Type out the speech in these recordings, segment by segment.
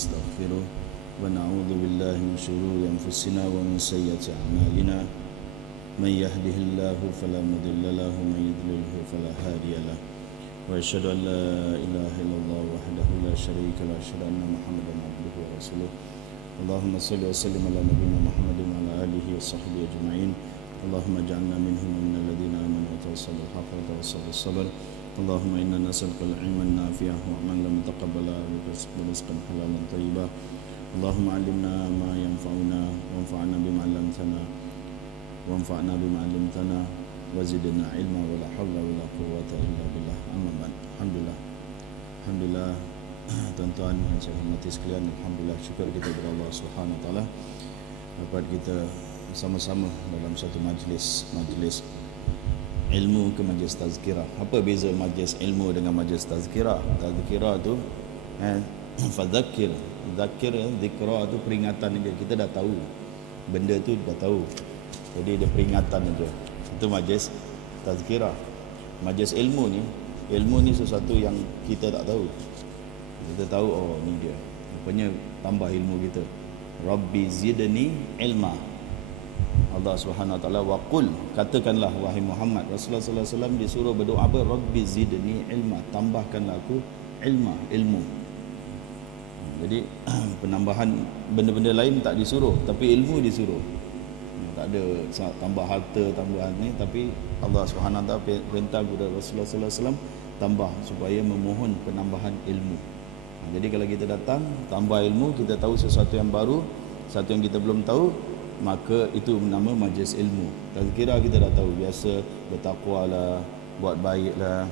ونستغفره ونعوذ بالله من شرور أنفسنا ومن سيئات أعمالنا من يهده الله فلا مضل له ومن يضلله فلا هادي له وأشهد أن لا إله إلا الله وحده لا شريك له وأشهد أن محمدا عبده ورسوله اللهم صل وسلم على نبينا محمد وعلى آله وصحبه أجمعين اللهم اجعلنا منهم ومن الذين آمنوا وتواصوا بالحق وتواصوا بالصبر اللهم إنا نسألك العلم النافع وعملا متقبلا ورزقا حلالا طيبا اللهم علمنا ما ينفعنا وانفعنا بما علمتنا وزدنا علما ولا حول ولا قوة إلا بالله أما بعد Alhamdulillah tuan-tuan yang saya hormati sekalian, alhamdulillah syukur kita kepada Allah Subhanahu Wa Taala dapat kita sama-sama dalam satu majlis ilmu ke majlis tazkirah. Apa beza majlis ilmu dengan majlis tazkirah? Tazkirah tu fadzakir, zakir, zikra tu peringatan aja. Kita dah tahu benda tu, dah tahu, jadi dia peringatan aja. Itu majlis tazkirah. Majlis ilmu ni sesuatu yang kita tak tahu. Kita tahu, oh ni dia, rupanya tambah ilmu kita. Rabbi zidni ilma. Allah Subhanahu Wa Taala waqul, katakanlah wahai Muhammad. Rasulullah sallallahu alaihi wasallam disuruh berdoa apa? Rabbi zidni ilma, tambahkanlah aku ilmu. Jadi penambahan benda-benda lain tak disuruh, tapi ilmu disuruh. Tak ada tambah harta, tambahan ni, tapi Allah Subhanahu Wa Taala perintah kepada Rasulullah sallallahu alaihi wasallam tambah supaya memohon penambahan ilmu. Jadi kalau kita datang tambah ilmu, kita tahu sesuatu yang baru, sesuatu yang kita belum tahu, maka itu nama majlis ilmu. Tazkirah kita dah tahu, biasa bertakwalah, buat baiklah,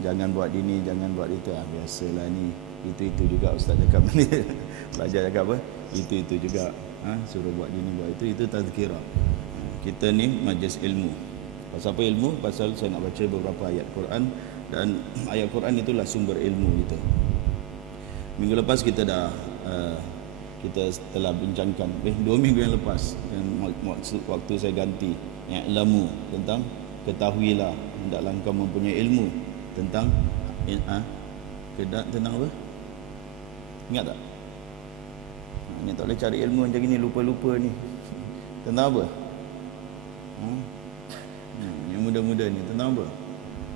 jangan buat ini, jangan buat itu, biasalah ni. Itu juga ustaz cakap ni. Pelajar cakap apa? Itu juga. Suruh buat ini, buat itu tazkirah. Kita ni majlis ilmu. Pasal apa ilmu? Pasal saya nak baca beberapa ayat Quran, dan ayat Quran itulah sumber ilmu kita. Minggu lepas kita telah bincangkan, 2 minggu yang lepas, dan waktu saya ganti, i'lamu, tentang ketahuilah, hendaklah engkau mempunyai ilmu tentang tentang apa? Ingat tak? Ni tak boleh cari ilmu macam ni, lupa-lupa ni. Tentang apa? Yang muda-muda ni tentang apa?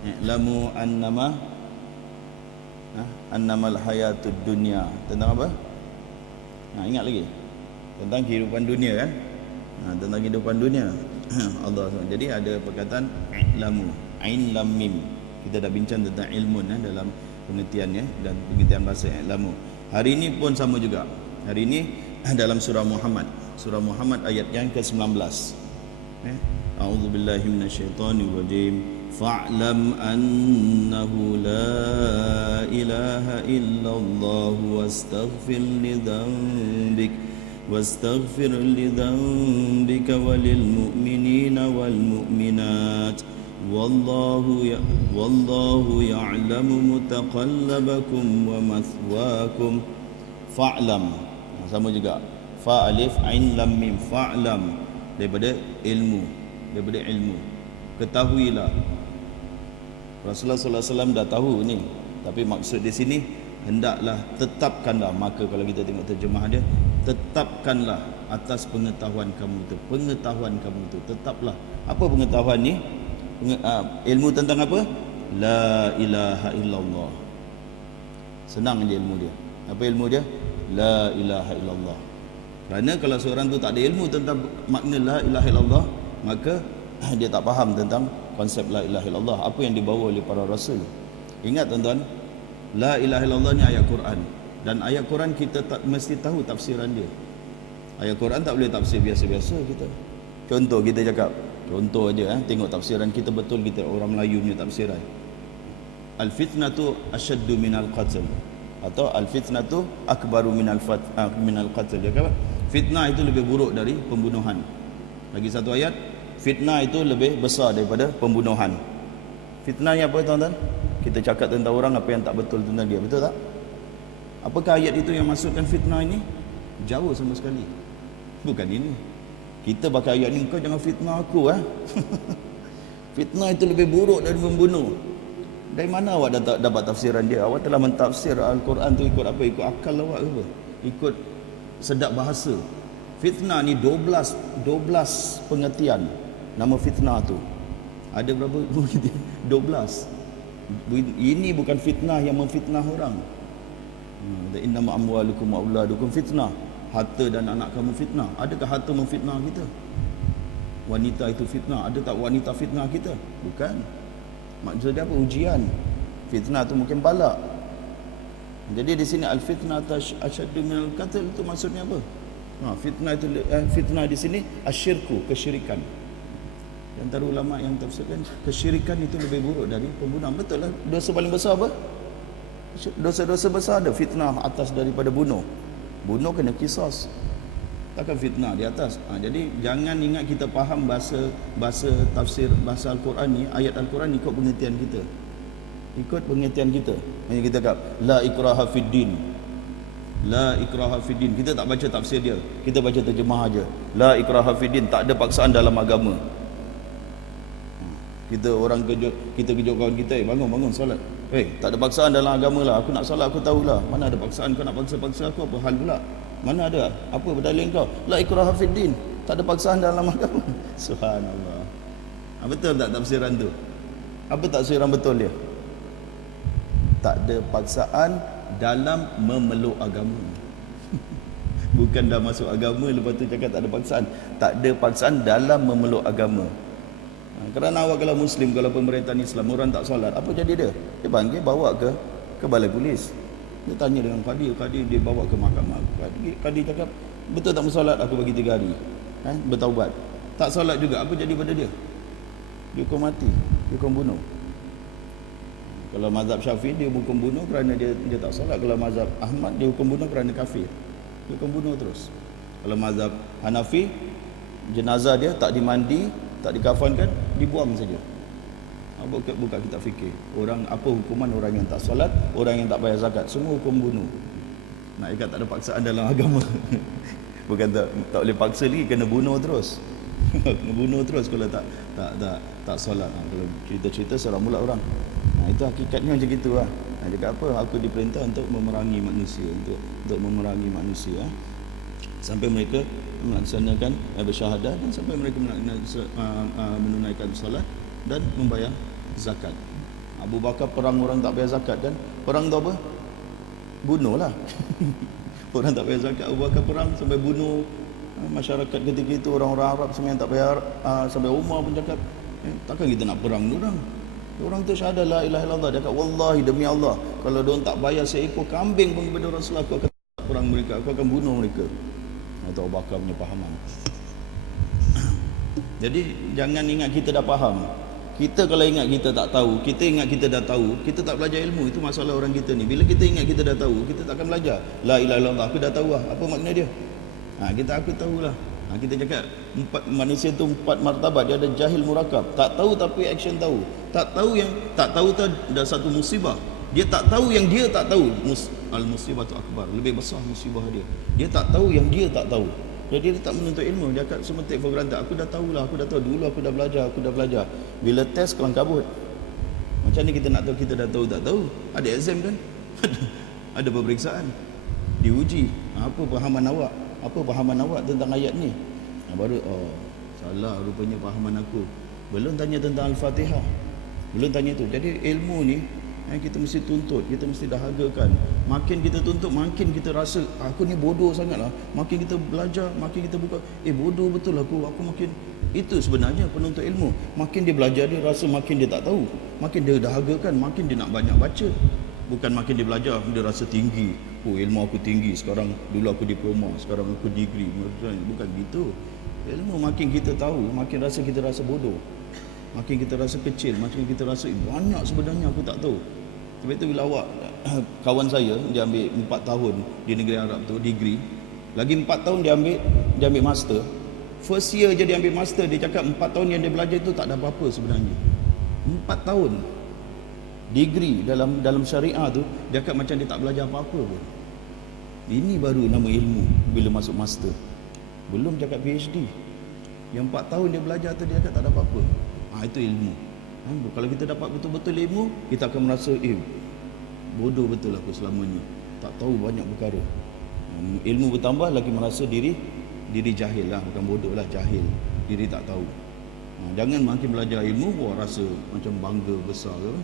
I'lamu annamal hayatud dunya. Tentang apa? Ingat lagi? Tentang kehidupan dunia kan? Tentang kehidupan dunia. Allah SWT. Jadi ada perkataan i'lamu, ain lam mim. Kita dah bincang tentang ilmu dalam pengertiannya dan pengertian bahasa i'lamu. Hari ini pun sama juga. Hari ini dalam surah Muhammad ayat yang ke-19. A'udzubillahi minasyaitonir rajim. Fa'lam annahu la ilaha illallah wastaghfir lidhanbika walil mu'minina wal mu'minat wallahu ya'lamu mutaqallabakum wa mathwaakum. Fa'lam, sama juga, fa alif ain lam mim, fa'lam, daripada ilmu, ketahuilah. Rasulullah sallallahu alaihi wasallam dah tahu ni, tapi maksud di sini hendaklah, tetapkanlah. Maka kalau kita tengok terjemah dia, tetapkanlah atas pengetahuan kamu itu, tetaplah. Apa pengetahuan ni? Ilmu tentang apa? La ilaha illallah. Senang je ilmu dia. Apa ilmu dia? La ilaha illallah. Kerana kalau seorang tu tak ada ilmu tentang makna la ilaha illallah, maka dia tak faham tentang konsep la ilaha illallah, apa yang dibawa oleh para rasul. Ingat tuan-tuan, la ilaha illallah ni ayat Quran, dan ayat Quran kita tak mesti tahu tafsiran dia. Ayat Quran tak boleh tafsir biasa-biasa kita. Contoh kita cakap, contoh aja, tengok tafsiran kita betul, kita orang Melayu punya tafsiran. Al-fitnatu asyaddu minal qatl, atau al-fitnatu akbaru minal qatl. Dia kata fitnah itu lebih buruk dari pembunuhan. Lagi satu ayat, fitnah itu lebih besar daripada pembunuhan. Fitnah ni apa tuan-tuan? Kita cakap tentang orang apa yang tak betul tentang dia, betul tak? Apakah ayat itu yang masukkan fitnah ini? Jauh sama sekali. Bukan ini. Kita pakai ayat ni, kau jangan fitnah aku. Fitnah itu lebih buruk dari membunuh. Dari mana awak dapat tafsiran dia? Awak telah mentafsir Al-Quran tu ikut apa? Ikut akal awak ke apa? Ikut sedap bahasa. Fitnah ni 12 pengertian nama fitnah tu. Ada berapa? 12. Ini bukan fitnah yang memfitnah orang. Innama amwalukum wa auladukum fitnah. Harta dan anak kamu fitnah. Adakah harta memfitnah kita? Wanita itu fitnah. Ada tak wanita fitnah kita? Bukan. Maksudnya apa? Ujian. Fitnah tu mungkin balak. Jadi di sini al-fitnah asyaddu minal qatl itu maksudnya apa? Fitnah itu fitnah di sini asyirku, kesyirikan. Di antara ulama yang tafsirkan kesyirikan itu lebih buruk dari pembunuhan. Betul lah. Dosa paling besar apa? Dosa-dosa besar ada fitnah atas daripada bunuh. Bunuh kena qisas. Takkan fitnah di atas. Jadi jangan ingat kita faham bahasa tafsir bahasa Al-Quran ni, ayat Al-Quran ikut pengertian kita. Ikut pengertian kita. Hanya kita kata la ikraha fid din. La ikraha fid din. Kita tak baca tafsir dia. Kita baca terjemah aja. La ikraha fid din, tak ada paksaan dalam agama. Kita orang kejut kawan kita, bangun solat. Tak ada paksaan dalam agama lah. Aku nak solat aku tahulah. Mana ada paksaan kau nak paksa aku, apa hal pula? Mana ada? Apa berdalil kau? La ikraha fid din. Tak ada paksaan dalam agama. Subhanallah. Betul tak tafsiran tu? Apa tafsiran betul dia? Tak ada paksaan dalam memeluk agama. Bukan dah masuk agama lepas tu cakap tak ada paksaan. Tak ada paksaan dalam memeluk agama. Kerana awak kalau Muslim, kalau pemerintahan Islam, orang tak solat, apa jadi dia? Dia panggil, bawa ke balai polis. Dia tanya dengan kadi dia bawa ke mahkamah. Kadi cakap, betul tak bersolat? Aku bagi 3 hari. Bertaubat. Tak solat juga, apa jadi pada dia? Dia hukum mati, dia hukum bunuh. Kalau mazhab Syafi'i dia hukum bunuh kerana dia tak solat. Kalau mazhab Ahmad dia hukum bunuh kerana kafir. Dia hukum bunuh terus. Kalau mazhab Hanafi, jenazah dia tak dimandi, tak dikafankan, dibuang saja. Buka kitab fikir. Orang apa hukuman orang yang tak solat, orang yang tak bayar zakat, semua hukum bunuh. Nak ikat tak ada paksaan dalam agama. Bukan tak boleh paksa lagi, kena bunuh terus. Kena bunuh terus kalau tak solat. Kalau cerita-cerita seram pula orang. Itu hakikatnya macam gitulah. Dia apa? Aku diperintah untuk memerangi manusia, untuk memerangi manusia. Sampai mereka melaksanakan bersyahadah dan sampai mereka menunaikan solat dan membayar zakat. Abu Bakar perang orang tak bayar zakat kan? Perang tu apa? Bunuh lah. Orang tak bayar zakat, Abu Bakar perang sampai bunuh masyarakat ketika itu, orang-orang Arab semua yang tak bayar. Sampai Umar pun cakap, takkan kita nak perang orang? Orang tu syahadah la ilaha illallah. Dia kata wallahi demi Allah, kalau diorang tak bayar seekor kambing pun kepada Rasulullah, aku akan perang mereka, aku akan bunuh mereka. Itu Abu Bakar punya fahaman. Jadi jangan ingat kita dah faham. Kita kalau ingat kita tak tahu, kita ingat kita dah tahu, kita tak belajar ilmu. Itu masalah orang kita ni. Bila kita ingat kita dah tahu, kita tak akan belajar. La ilaha illallah, aku dah tahu lah. Apa makna dia? Aku tahulah. Kita cakap manusia tu 4 martabat. Dia ada jahil murakab, tak tahu tapi action tahu. Tak tahu tu dah satu musibah. Dia tak tahu yang dia tak tahu. Al-musibatu akbar, lebih besar musibah dia. Dia tak tahu yang dia tak tahu. Jadi dia tak menuntut ilmu. Dia akan semua take for granted. Aku dah tahulah, aku dah tahu dulu, aku dah belajar. Bila test kelang kabut. Macam ni kita nak tahu kita dah tahu tak tahu? Ada exam kan? Ada peperiksaan. Diuji. Apa pahaman awak? Apa pahaman awak tentang ayat ni? Baru salah rupanya pahaman aku. Belum tanya tentang Al-Fatihah. Belum tanya tu. Jadi ilmu ni kita mesti tuntut, kita mesti dahagakan. Makin kita tuntut, makin kita rasa aku ni bodoh sangatlah. Makin kita belajar, makin kita buka, bodoh betul aku makin. Itu sebenarnya penuntut ilmu. Makin dia belajar, dia rasa makin dia tak tahu. Makin dia dahagakan, makin dia nak banyak baca. Bukan makin dia belajar, dia rasa tinggi. Ilmu aku tinggi, sekarang dulu aku diploma, sekarang aku degree. Bukan gitu. Ilmu makin kita tahu, makin kita rasa bodoh. Makin kita rasa kecil, makin kita rasa banyak sebenarnya aku tak tahu. Sebab itu bila awak, kawan saya dia ambil 4 tahun di negeri Arab tu, degree. Lagi 4 tahun dia ambil master. First year je dia ambil master, dia cakap 4 tahun yang dia belajar itu tak ada apa-apa sebenarnya. 4 tahun degree dalam syariah tu, dia cakap macam dia tak belajar apa-apa pun. Ini baru nama ilmu bila masuk master. Belum cakap PhD. Yang 4 tahun dia belajar tu dia cakap tak ada apa-apa. Itu ilmu. Kalau kita dapat betul-betul ilmu, kita akan merasa bodoh betul aku selama ni, tak tahu banyak perkara. Ilmu bertambah lagi merasa diri jahil lah, bukan bodoh lah, jahil, diri tak tahu. Jangan makin belajar ilmu rasa macam bangga besar ke.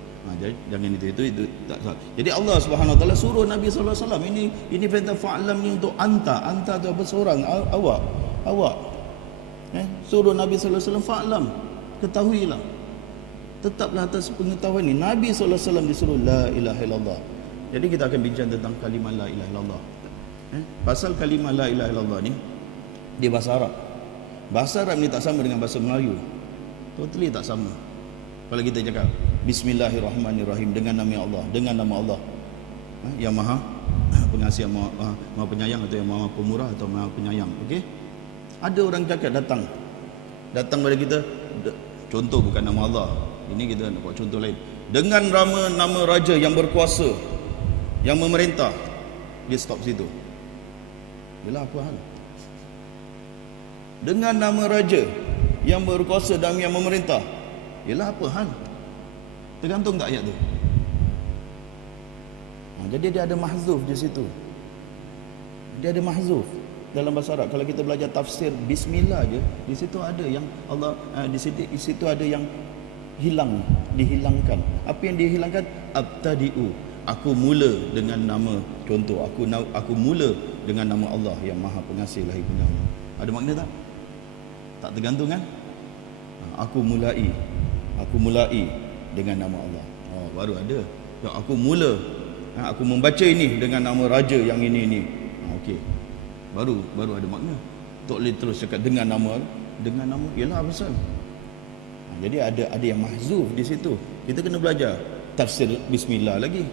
Jangan itu tak salah. Jadi Allah Subhanahu Wa Taala suruh Nabi sallallahu alaihi wasallam, ini perintah fa'lam ni untuk anta tu apa seorang, awak suruh Nabi sallallahu alaihi wasallam fa'lam, ketahuilah, tetaplah atas pengetahuan ni. Nabi sallallahu alaihi wasallam disuruh la ilaha illallah. Jadi kita akan bincang tentang kalimah la ilaha illallah. Pasal kalimah la ilaha illallah ni di bahasa Arab. Bahasa Arab ni tak sama dengan bahasa Melayu. Totally tak sama. Kalau kita cakap Bismillahirrahmanirrahim, dengan nama Allah, yang maha pengasih, maha penyayang, atau yang maha pemurah, atau maha penyayang. Okey. Ada orang cakap datang pada kita, contoh bukan nama Allah. Ini kita nak buat contoh lain. Dengan nama raja yang berkuasa, yang memerintah. Dia stop situ. Yalah, apa hal? Dengan nama raja yang berkuasa dan yang memerintah. Yalah, apa hal? Tergantung tak ayat tu? Jadi dia ada mahzuf di situ. Dia ada mahzuf dalam bahasa Arab. Kalau kita belajar tafsir bismillah je, di situ ada yang Allah, di situ ada yang dihilangkan. Apa yang dihilangkan? Abtadi'u, aku mula dengan nama, contoh, aku mula dengan nama Allah yang Maha Pengasih lagi Penyayang. Ada makna tak? Tak tergantung kan? Aku mulai dengan nama Allah. Baru ada. Aku membaca ini dengan nama raja yang ini. Okey. Baru ada makna. Tak boleh terus cakap dengan nama. Ialah pasal. Jadi ada yang mahzuf di situ. Kita kena belajar tafsir bismillah lagi.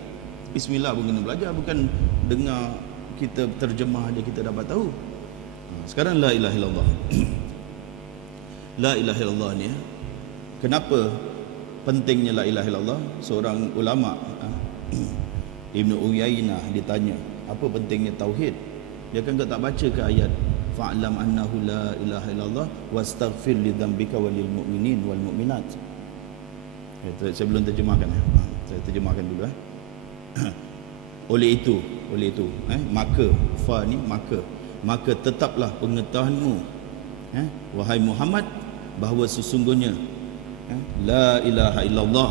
Bismillah pun kena belajar, bukan dengar kita terjemah aja kita dapat tahu. Sekarang la ilaha illallah. La ilaha illallah ni, kenapa pentingnya la ilaha illallah? Seorang ulama, Ibnu Uyainah, ditanya apa pentingnya tauhid. Dia kan tak baca ke ayat fa'lam annahu la ilaha illallah wastaghfir li dzambika walil mu'minin wal mu'minat. Saya belum terjemahkan. Saya terjemahkan dulu. Oleh itu, maka tetaplah pengetahuanmu, wahai Muhammad, bahawa sesungguhnya la ilaha illallah.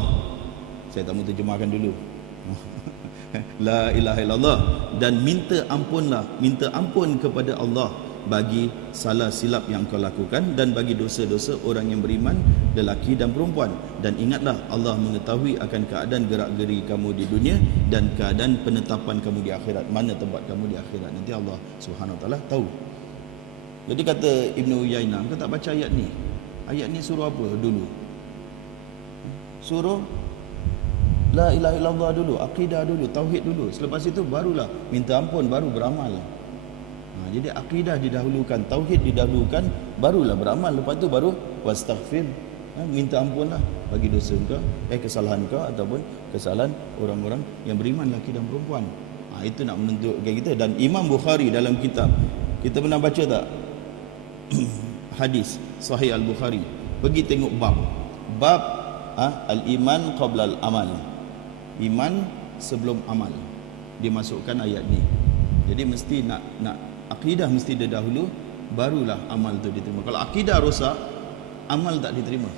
Saya tak mau terjemahkan dulu. La ilaha illallah, dan minta ampun kepada Allah bagi salah silap yang kau lakukan dan bagi dosa-dosa orang yang beriman, lelaki dan perempuan. Dan ingatlah, Allah mengetahui akan keadaan gerak-geri kamu di dunia dan keadaan penetapan kamu di akhirat. Mana tempat kamu di akhirat nanti Allah Subhanahu Wa Taala tahu. Jadi kata Ibnu Uyainah, kau tak baca ayat ni. Ayat ni suruh apa dulu? Suruh la ilaha illallah dulu, akidah dulu, tauhid dulu. Selepas itu barulah minta ampun, baru beramal. Jadi akidah didahulukan, tauhid didahulukan, barulah beramal. Lepas tu baru wastaghfir, minta ampunlah bagi dosa kau, kesalahan kau ataupun kesalahan orang-orang yang beriman, lelaki dan perempuan. Itu nak menunjukkan kita. Dan Imam Bukhari dalam kitab, kita pernah baca tak hadis Sahih Al-Bukhari? Pergi tengok bab al-iman qabla al-amal, iman sebelum amal. Dia masukkan ayat ni. Jadi mesti nak akidah mesti dia dahulu, barulah amal tu diterima. Kalau akidah rosak, amal tak diterima.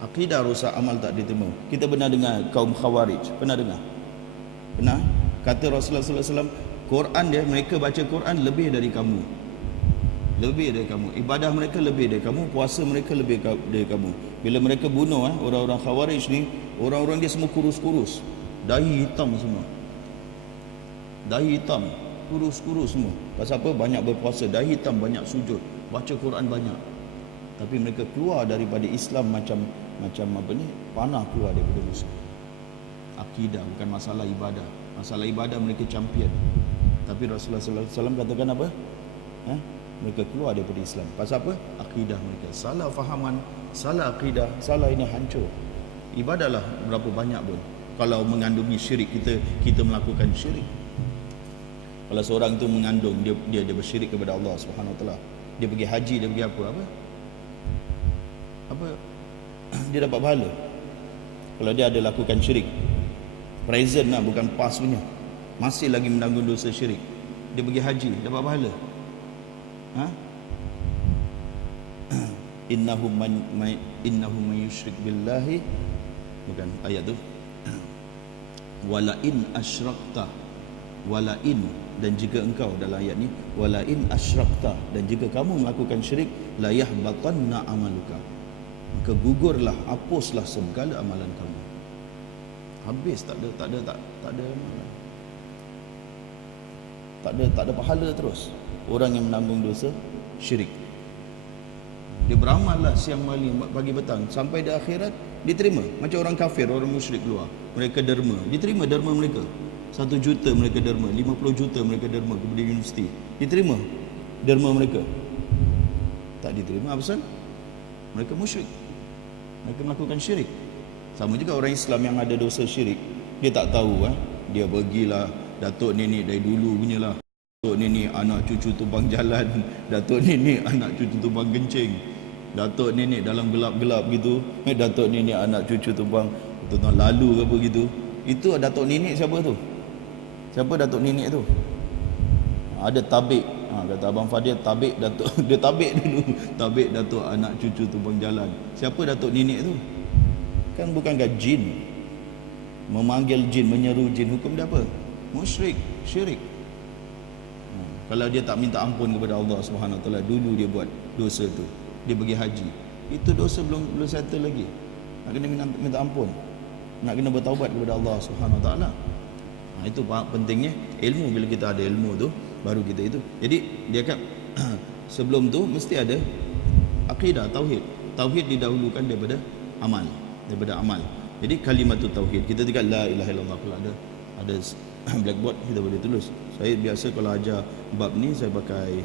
Akidah rosak, amal tak diterima. Kita pernah dengar kaum Khawarij, pernah dengar? Pernah? Kata Rasulullah sallallahu alaihi wasallam, Quran dia, mereka baca Quran lebih dari kamu. Lebih dari kamu. Ibadah mereka lebih dari kamu, puasa mereka lebih dari kamu. Bila mereka bunuh orang-orang Khawarij ni, orang-orang dia semua kurus-kurus, dahi hitam semua. Dahi hitam, kurus-kurus semua. Pasal apa? Banyak berpuasa, dahi hitam, banyak sujud, baca Quran banyak. Tapi mereka keluar daripada Islam macam apa ni? Panah keluar daripada musuh. Akidah, bukan masalah ibadah. Masalah ibadah mereka champion. Tapi Rasulullah sallallahu alaihi wasallam katakan apa? Mereka keluar daripada Islam. Pasal apa? Akidah mereka salah fahaman, salah akidah, salah ini, hancur. Ibadahlah berapa banyak pun, kalau mengandungi syirik, kita melakukan syirik. Kalau seorang tu mengandung, dia bersyirik kepada Allah Subhanahu Wa Taala. Dia pergi haji, dia pergi apa? Dia dapat pahala? Kalau dia ada lakukan syirik, present lah, bukan past punya, masih lagi menanggung dosa syirik, dia pergi haji, dapat pahala. Innahu man yusyrik billahi, bukan ayat tu, wala in asyrakta, wala in, dan jika engkau, dalam ayat ni, wala in asyrakta, dan jika kamu melakukan syirik, la yahbatanna amaluka, maka gugurlah, hapuslah segala amalan kamu. Habis, tak ada amalan. Tak ada pahala terus orang yang menanggung dosa syirik. Dia beramal lah siang malam, pagi petang, sampai di akhirat diterima. Macam orang kafir, orang musyrik keluar, mereka derma, diterima derma mereka. 1 juta mereka derma, 50 juta mereka derma kepada universiti, diterima derma mereka? Tak diterima. Apa pasal? Mereka musyrik, mereka melakukan syirik. Sama juga orang Islam yang ada dosa syirik, dia tak tahu, dia pergilah datuk nenek dari dulu punya lah, datuk nenek anak cucu tumpang jalan, datuk nenek anak cucu tumpang gencing, datuk nenek dalam gelap-gelap gitu, datuk nenek anak cucu tumpang lalu ke apa gitu. Itu datuk nenek siapa tu? Siapa datuk nenek tu? Ada tabik. Kata Abang Fadil, tabik datuk. Dia tabik dulu, tabik datuk anak cucu tumpang jalan. Siapa datuk nenek tu? Kan bukankah jin, memanggil jin, menyeru jin, hukum dia apa? Musyrik, syirik. Kalau dia tak minta ampun kepada Allah Subhanahu Wa Taala, dulu dia buat dosa tu, dia pergi haji, itu dosa belum settle lagi, nak kena minta ampun, nak kena bertaubat kepada Allah Subhanahu Wa Taala. Itu pentingnya ilmu. Bila kita ada ilmu tu, baru kita itu. Jadi dia kata sebelum tu mesti ada akidah, tauhid. Tauhid didahulukan daripada amal, Jadi kalimatut tauhid, kita tinggal la ilaha illallah. Kalau ada blackboard, kita boleh tulis. Saya biasa kalau ajar bab ni, saya pakai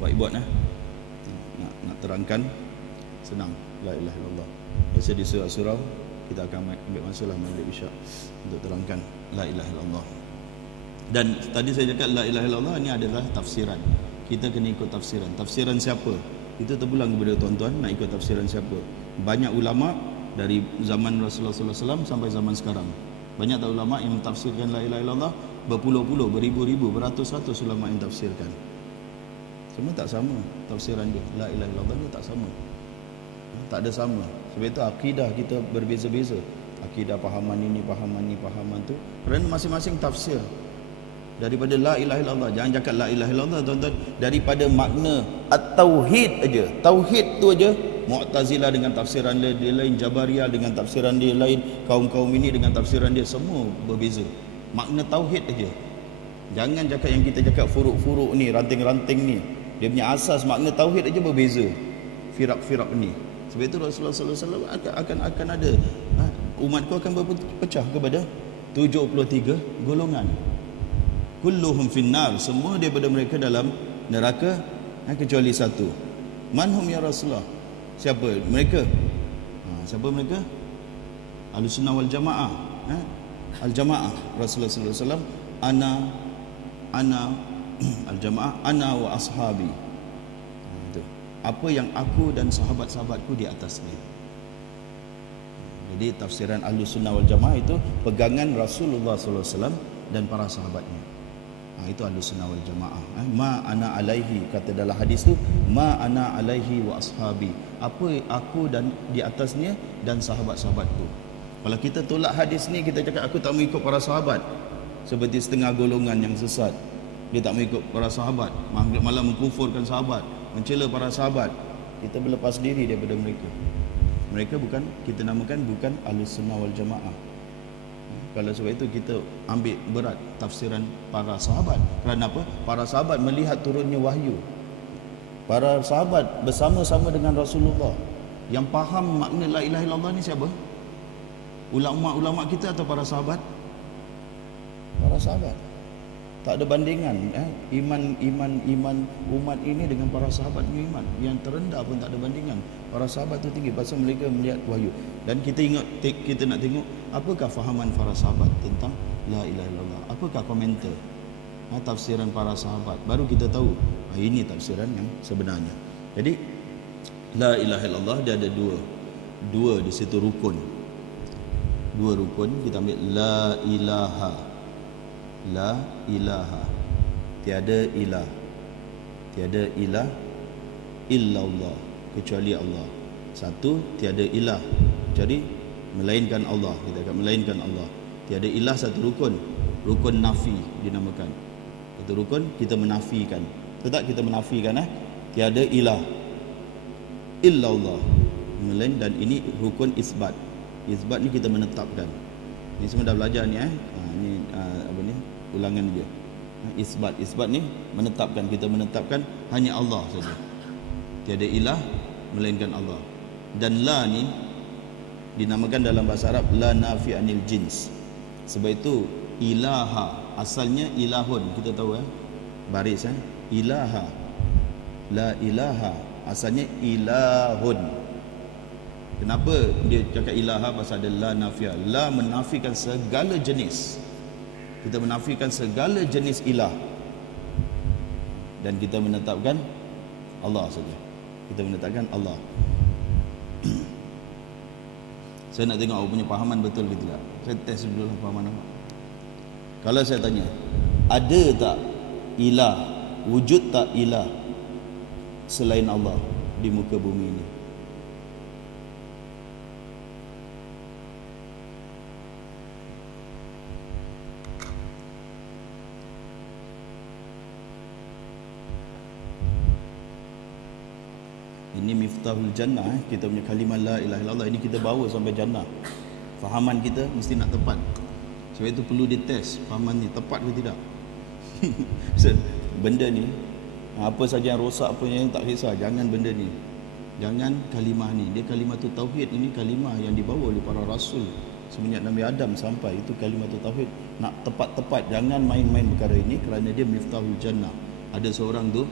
whiteboard nak terangkan senang, la ilaha illallah. Biasa di surau kita akan ambil masa lah maghrib isyak untuk terangkan la ilaha illallah. Dan tadi saya cakap la ilaha illallah ni adalah tafsiran. Kita kena ikut tafsiran. Tafsiran siapa? Itu terpulang kepada tuan-tuan, nak ikut tafsiran siapa. Banyak ulama dari zaman Rasulullah SAW sampai zaman sekarang, banyak tak ulama yang mentafsirkan la ilaha illallah, berpuluh-puluh, beribu-ribu, beratus-ratus ulama yang tafsirkan. Semua tak sama tafsiran dia. La ilaha illallah ni tak sama, tak ada sama. Sebab itu akidah kita berbeza-beza. Akidah pahaman ini, pahaman tu, kerana masing-masing tafsir daripada la ilaha illallah. Jangan cakap la ilaha illallah tuan-tuan, daripada makna at-tauhid aja. Tauhid tu aja, Mu'tazilah dengan tafsiran dia lain, Jabariyah dengan tafsiran dia lain, kaum-kaum ini dengan tafsiran dia, semua berbeza. Makna tauhid aja. Jangan cakap yang kita cakap furuk-furuk ni, ranting-ranting ni. Dia punya asas makna tauhid aja berbeza. Firak-firak ni. Sebab itu Rasulullah SAW akan ada, umatku akan berpecah kepada 73 golongan. Kulluhum finnar, semua daripada mereka dalam neraka kecuali satu. Manhum ya Rasulullah? Siapa mereka? Siapa mereka? Ahlussunnah wal Jamaah. Al-Jamaah. Rasulullah sallallahu alaihi wasallam, ana al-Jamaah, ana wa ashabi. Itu. Apa yang aku dan sahabat-sahabatku di atasnya. Jadi tafsiran Ahlussunnah wal Jamaah itu pegangan Rasulullah sallallahu alaihi wasallam dan para sahabatnya. Itu Ahlussunnah wal Jamaah. Ma ana alaihi, kata dalam hadis tu, ma ana alaihi wa ashabi. Apa aku dan di atasnya dan sahabat-sahabatku. Kalau kita tolak hadis ni, kita cakap aku tak mau ikut para sahabat, seperti setengah golongan yang sesat. Dia tak mau ikut para sahabat, malah mengkufurkan sahabat, mencela para sahabat. Kita berlepas diri daripada mereka. Mereka bukan, kita namakan bukan Ahlussunnah wal Jamaah. Kalau sebab itu kita ambil berat tafsiran para sahabat. Kerana apa? Para sahabat melihat turunnya wahyu. Para sahabat bersama-sama dengan Rasulullah. Yang faham makna la ilaha illallah ni siapa? Ulama-ulama kita atau para sahabat? Para sahabat. Tak ada bandingan. Iman umat ini dengan para sahabat ni iman. Yang terendah pun tak ada bandingan. Para sahabat tu tinggi pasal mereka melihat wahyu. Dan kita nak tengok apakah fahaman para sahabat tentang la ilaha illallah. Apakah komentar, tafsiran para sahabat. Baru kita tahu ini tafsiran yang sebenarnya. Jadi la ilaha illallah dia ada dua di situ rukun. dua rukun, kita ambil la ilaha. La ilaha, tiada ilah, tiada ilah illallah, kecuali Allah. Satu, tiada ilah kecuali melainkan Allah. Kita akan melainkan Allah. Tiada ilah satu rukun, rukun nafi dinamakan. Satu rukun kita menafikan. Tetap kita menafikan tiada ilah illallah, melain, dan ini rukun isbat. Isbat ni kita menetapkan. Ni semua dah belajar ni ni apa ni, ulangan dia. Isbat ni menetapkan, kita menetapkan hanya Allah saja. Tiada ilah melainkan Allah. Dan la ni dinamakan dalam bahasa Arab la nafi anil jins. Sebab itu ilaha asalnya ilahun, kita tahu baris ilaha, la ilaha asalnya ilahun. Kenapa dia cakap ilaha? Pasal ada la nafiyah. La menafikan segala jenis. Kita menafikan segala jenis ilah, dan kita menetapkan Allah saja. Kita menetapkan Allah. Saya nak tengok awak punya pahaman betul ke tidak. Saya test dulu pahaman awak. Kalau saya tanya, ada tak ilah, wujud tak ilah selain Allah di muka bumi ini? Ini miftahul jannah. Kita punya kalimah la ilaha illallah ini kita bawa sampai jannah. Fahaman kita mesti nak tepat. Sebab itu perlu dites fahaman ni tepat ke tidak. Benda ni apa saja yang rosak, apa yang tak kisah, jangan benda ni. Jangan kalimah ni. Dia kalimah tu tauhid. Ini kalimah yang dibawa oleh para rasul semenjak Nabi Adam sampai. Itu kalimah tu tauhid. Nak tepat-tepat, jangan main-main perkara ini, kerana dia miftahul jannah. Ada seorang tu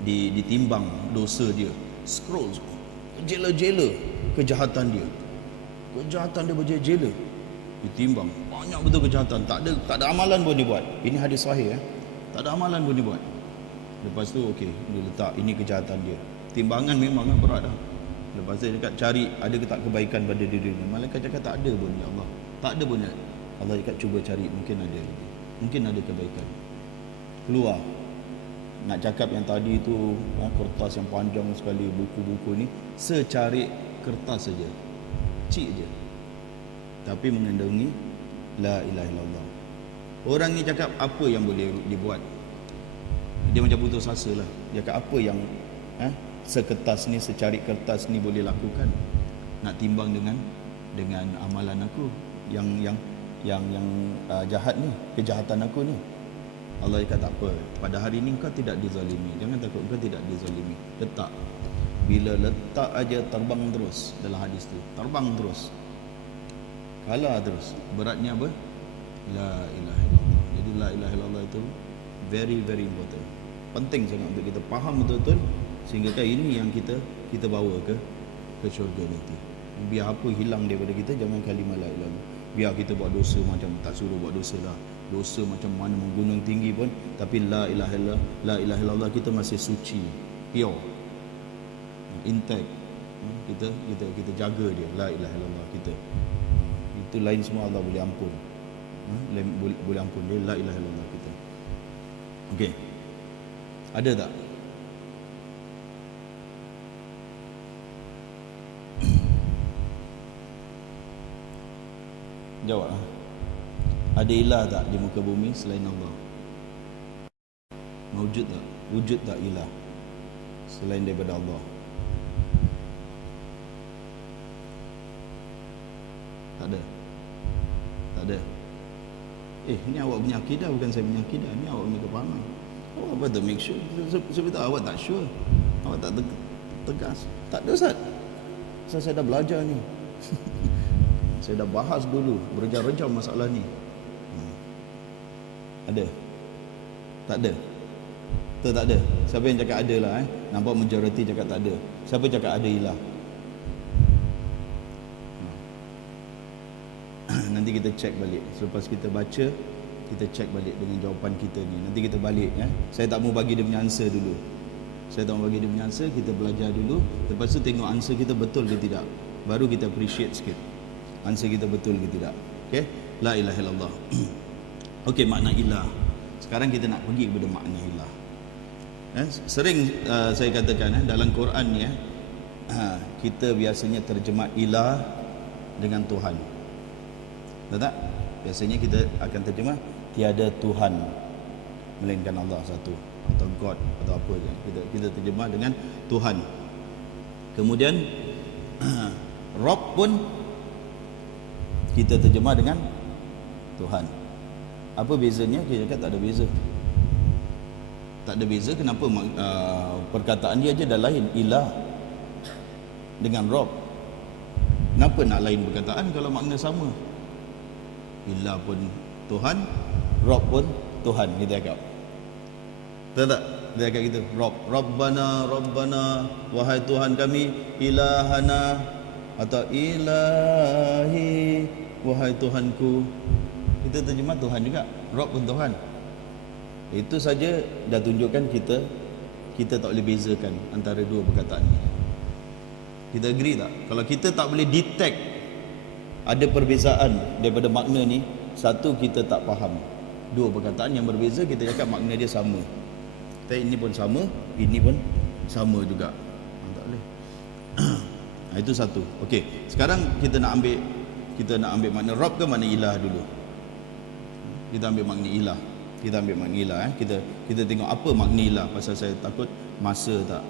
ditimbang dosa dia, scroll jela-jela kejahatan dia berjela-jela, ditimbang banyak betul kejahatan, tak ada amalan pun dia buat. Ini hadis sahih tak ada amalan pun dia buat. Lepas tu okey, dia letak ini kejahatan dia, timbangan memang berat dah. Lepas tu dia cakap cari ada ke tak kebaikan pada diri dia. Malaikat cakap tak ada pun ya Allah, tak ada pun. Allah cakap cuba cari, mungkin ada kebaikan. Keluar nak cakap yang tadi tu kertas yang panjang sekali, buku-buku ni secarik kertas saja, cik je, tapi mengandungi la ilaha illallah. Orang ni cakap apa yang boleh dibuat, dia macam putus asa lah. Dia cakap apa yang sekertas ni, secarik kertas ni boleh lakukan, nak timbang dengan amalan aku yang jahat ni, kejahatan aku ni. Allah kata tak apa, pada hari ini kau tidak dizalimi, jangan takut, kau tidak dizalimi. Letak, bila letak aja terbang terus. Dalam hadis tu terbang terus, kalah terus. Beratnya apa? La ilaha illallah. Jadi la ilaha illallah itu very very important, penting sangat untuk kita faham betul-betul, sehingga kan ini yang kita bawa ke syurga nanti. Biar apa hilang daripada kita, jangan kalimah la ilaha illallah. Biar kita buat dosa macam tak suruh buat dosa lah, dosa macam mana menggunung tinggi pun, tapi la ilaha illallah kita masih suci, pure, intact. Kita jaga dia, la ilaha illallah kita. Itu lain semua Allah boleh ampun. Boleh ampun dia, la ilaha illallah kita. Okey. Ada tak? Jawab. Ada ilah tak di muka bumi selain Allah? Wujud tak? Wujud tak ilah selain daripada Allah? Tak ada. Tak ada. Ni awak punya akidah, bukan saya punya akidah. Ni awak punya kefahaman. Awak betul make sure. Sebab awak tak sure, awak tak tegas. Tak ada Ustaz. Saya dah belajar ni. Saya dah bahas dulu berjam-jam masalah ni. Ada? Tak ada? Betul tak ada? Siapa yang cakap ada lah Nampak majoriti cakap tak ada. Siapa cakap ada ilah? Nanti kita cek balik. Selepas kita baca, kita cek balik dengan jawapan kita ni. Nanti kita balik Saya tak mau bagi dia punya answer dulu. Kita belajar dulu. Lepas tu tengok answer kita betul ke tidak, baru kita appreciate sikit. answer kita betul ke tidak. Okey, la ilaha illallah. Okey, makna ilah. Sekarang kita nak pergi kepada makna ilah. Sering saya katakan dalam Quran ni kita biasanya terjemah ilah dengan Tuhan. Betul tak? Biasanya kita akan terjemah tiada Tuhan melainkan Allah satu, atau God atau apa je. Kita terjemah dengan Tuhan. Kemudian Rabb pun kita terjemah dengan Tuhan. Apa bezanya? Kita kata tak ada beza. Tak ada beza. Kenapa? Perkataan dia aja dah lain. Ilah dengan Rabb. Kenapa nak lain perkataan kalau makna sama? Ilah pun Tuhan, Rabb pun Tuhan. Kita cakap betul tak? Dia cakap gitu. Rabbana, Rabbana, wahai Tuhan kami. Ilahana, atau ilahi, wahai Tuhanku. Kita terjemah Tuhan juga. Rabb pun Tuhan. Itu saja dah tunjukkan kita tak boleh bezakan antara dua perkataan ni. Kita agree tak? Kalau kita tak boleh detect ada perbezaan daripada makna ni, satu, kita tak faham. Dua perkataan yang berbeza, kita cakap makna dia sama. Tapi ini pun sama, ini pun sama juga. Tak boleh. Itu satu. Okey, sekarang kita nak ambil makna Rabb ke makna ilah dulu? Kita ambil makna ilah. Kita tengok apa makna ilah. Pasal saya takut masa tak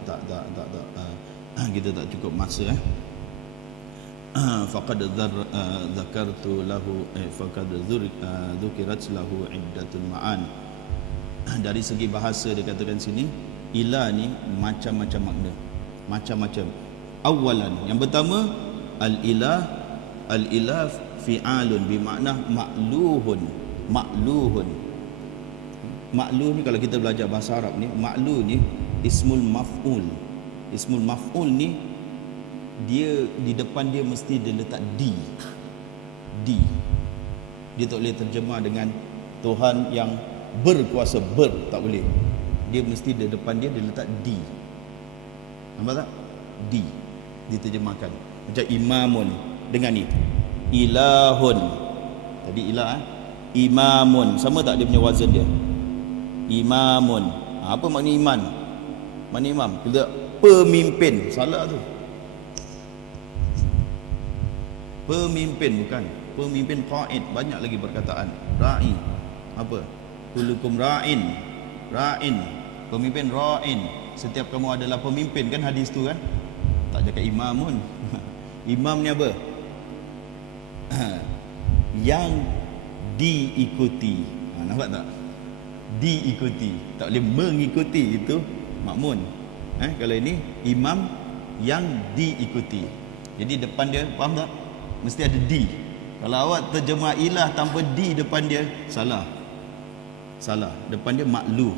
kita tak cukup masa. Faqad dzakartu lahu faqad dzukirat lahu iddatun ma'an. Dari segi bahasa dia katakan sini, ilah ni macam-macam makna, macam-macam. Awalan, yang pertama, al-ilah fi'alun bermakna ma'luhun. Ma'luh ni kalau kita belajar bahasa Arab ni, ma'luh ni ismul maf'ul. Ismul maf'ul ni dia di depan dia mesti dia letak di. Dia tak boleh terjemah dengan Tuhan yang berkuasa, tak boleh. Dia mesti di depan dia letak di. Nampak tak? Di diterjemahkan. Macam imamun dengan ni. Ilahun. Tadi ilah imamun. Sama tak dia punya wazan dia? Imamun. Apa makna iman? Makna imam. Kita pemimpin. Salah tu. Pemimpin bukan. Pemimpin qa'id. Banyak lagi perkataan. Ra'i. Apa? Kullukum ra'in. Pemimpin ra'in. Setiap kamu adalah pemimpin, kan hadis tu kan? Tak cakap imamun. Imam ni apa? Yang diikuti. Nampak tak? Diikuti. Tak boleh mengikuti, itu makmun. Kalau ini imam yang diikuti. Jadi depan dia, faham tak? Mesti ada di. Kalau awak terjemah ilah tanpa di depan dia, salah. Depan dia ma'luh.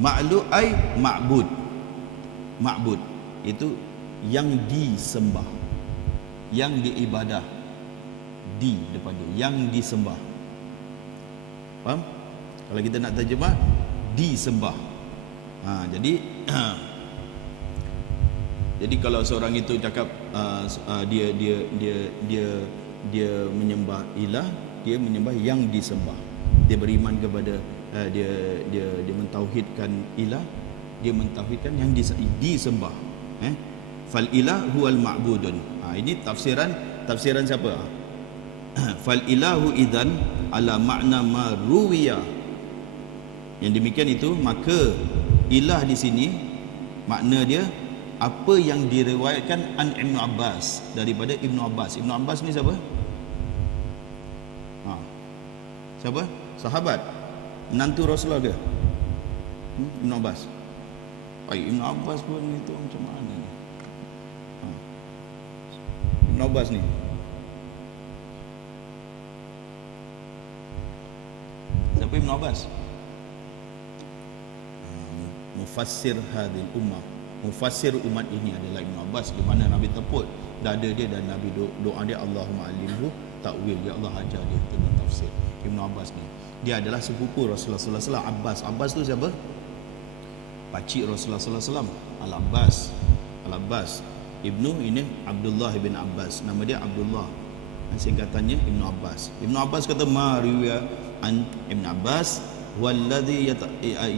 Ma'luh ai ma'bud. Ma'bud itu yang disembah, yang diibadah. Di depan dia, yang disembah. Faham? Kalau kita nak terjemah, disembah. Jadi kalau seorang itu cakap dia menyembah ilah, dia menyembah yang disembah. Dia beriman kepada dia mentauhidkan ilah, dia mentauhidkan yang disembah. Fal ilah huwal ma'budun. Ini tafsiran siapa? Fal ilahu idzan ala makna ma ruwiya. Yang demikian itu, maka ilah di sini makna dia apa yang diriwayatkan an Ibnu Abbas, daripada Ibnu Abbas. Ibnu Abbas ni siapa? Siapa? Sahabat, menantu Rasulullah ke? Ibnu Abbas. Ibnu Abbas pun itu macam mana ni? Ibnu Abbas ni siapa? Ibnu Abbas mufassir hadil ummah. Mufassir umat ini adalah Ibnu Abbas, di mana Nabi tepuk dada dia dan Nabi doa dia, Allahumma alimhu ta'wil, ya Allah ajar dia tentang tafsir. Ibnu Abbas ni dia adalah sepupu Rasulullah sallallahu alaihi wasallam. Abbas tu siapa? Pakcik Rasulullah sallallahu alaihi wasallam. Al-Abbas. Ibnu ini Abdullah bin Abbas. Nama dia Abdullah. singkatannya Ibn Abbas. Ibn Abbas kata ma riwaya an Ibn Abbas walladhi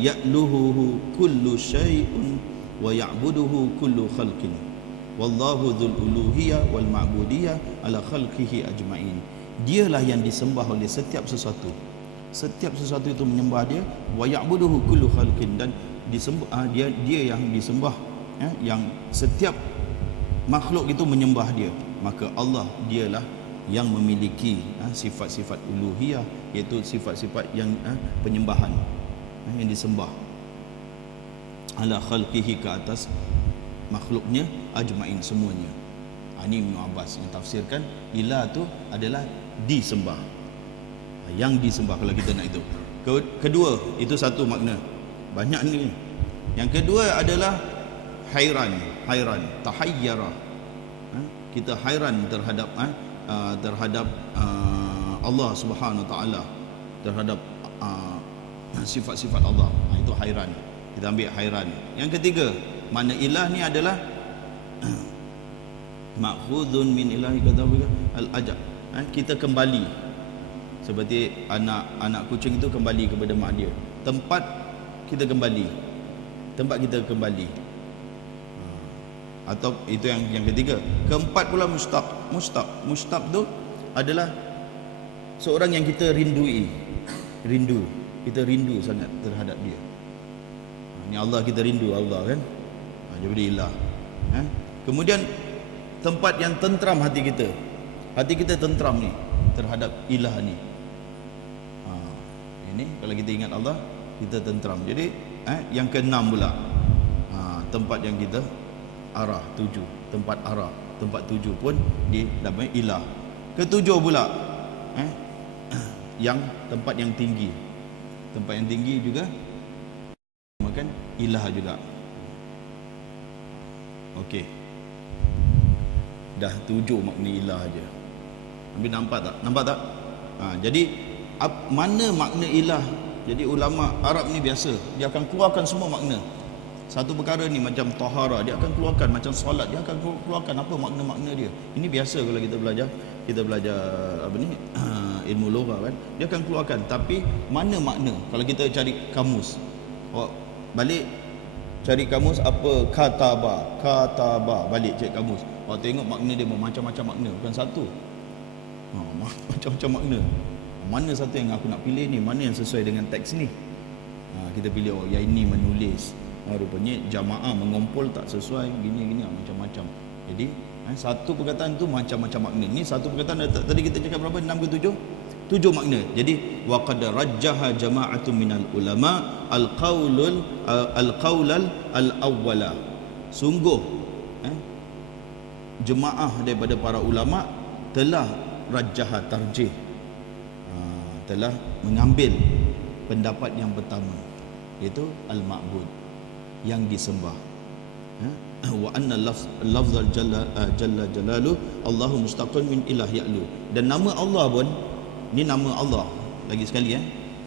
ya'luhu kullu syai'un wa ya'buduhu kullu khalqin wallahu dzul uluhiyah wal ma'budiyah ala khalqihi ajma'in. Dialah yang disembah oleh setiap sesuatu. Setiap sesuatu itu menyembah dia, wa ya'buduhu kullu khalqin, dan disembah dia yang disembah, yang setiap makhluk itu menyembah dia. Maka Allah dialah yang memiliki sifat-sifat uluhiyah, iaitu sifat-sifat yang penyembahan yang disembah, ala khalqihi, ke atas makhluknya, ajma'in, semuanya. Ini Ibn Abbas yang tafsirkan ilah tu adalah disembah, yang disembah kalau kita nak itu. Kedua, itu satu makna, banyak ni. Yang kedua adalah hairan, tahayyara. Kita hairan terhadap Allah Subhanahu Wa Taala, terhadap sifat-sifat Allah. Itu hairan. Kita ambil hairan. Yang ketiga, makna ilah ni adalah ma'khudun min ilahi kata al-ajab. Kita kembali, seperti anak kucing itu kembali kepada mak dia. Tempat kita kembali. Atau itu yang ketiga. Keempat pula mustaq. Mustaq tu adalah seorang yang kita rindui. Kita rindu sangat terhadap dia. Ini Allah, kita rindu Allah kan. Jadi ilah. Kemudian tempat yang tentram hati kita. Hati kita tentram ni terhadap ilah ni. Ini kalau kita ingat Allah, kita tentram. Jadi yang keenam pula, tempat yang kita arah, tuju, tempat arah, tempat tuju pun dinamai ilah. Ketujuh pula, yang tempat yang tinggi. Tempat yang tinggi juga makan ilah juga. Okey. Dah 7 makna ilah aja. Habis nampak tak? Jadi mana makna ilah? Jadi ulama Arab ni biasa, dia akan keluarkan semua makna. Satu perkara ni macam tahara, dia akan keluarkan, macam solat, dia akan keluarkan apa makna-makna dia. Ini biasa kalau kita belajar apa ni, ilmu lugah kan. Dia akan keluarkan, tapi mana makna? Kalau kita cari kamus, balik cari kamus, apa kataba, balik cari kamus. Tengok makna dia macam-macam makna, bukan satu. Macam-macam makna. Mana satu yang aku nak pilih ni? Mana yang sesuai dengan teks ni? Kita pilih, yang ini menulis. Rupanya jamaah mengumpul tak sesuai, gini macam-macam. Jadi satu perkataan tu macam-macam makna. Ni satu perkataan tadi kita cakap berapa? 6 ke 7? 7 makna. Jadi wa qad rajjaha jama'atun minal ulama al-qaulal al-awwala. Sungguh jemaah daripada para ulama telah rajjaha, tarjih, telah mengambil pendapat yang pertama, iaitu al-ma'bud, yang disembah. Wa anna lafzal jalla jalalu Allahu mustaqim min ilah ya'lu. Dan nama Allah pun, ni nama Allah lagi sekali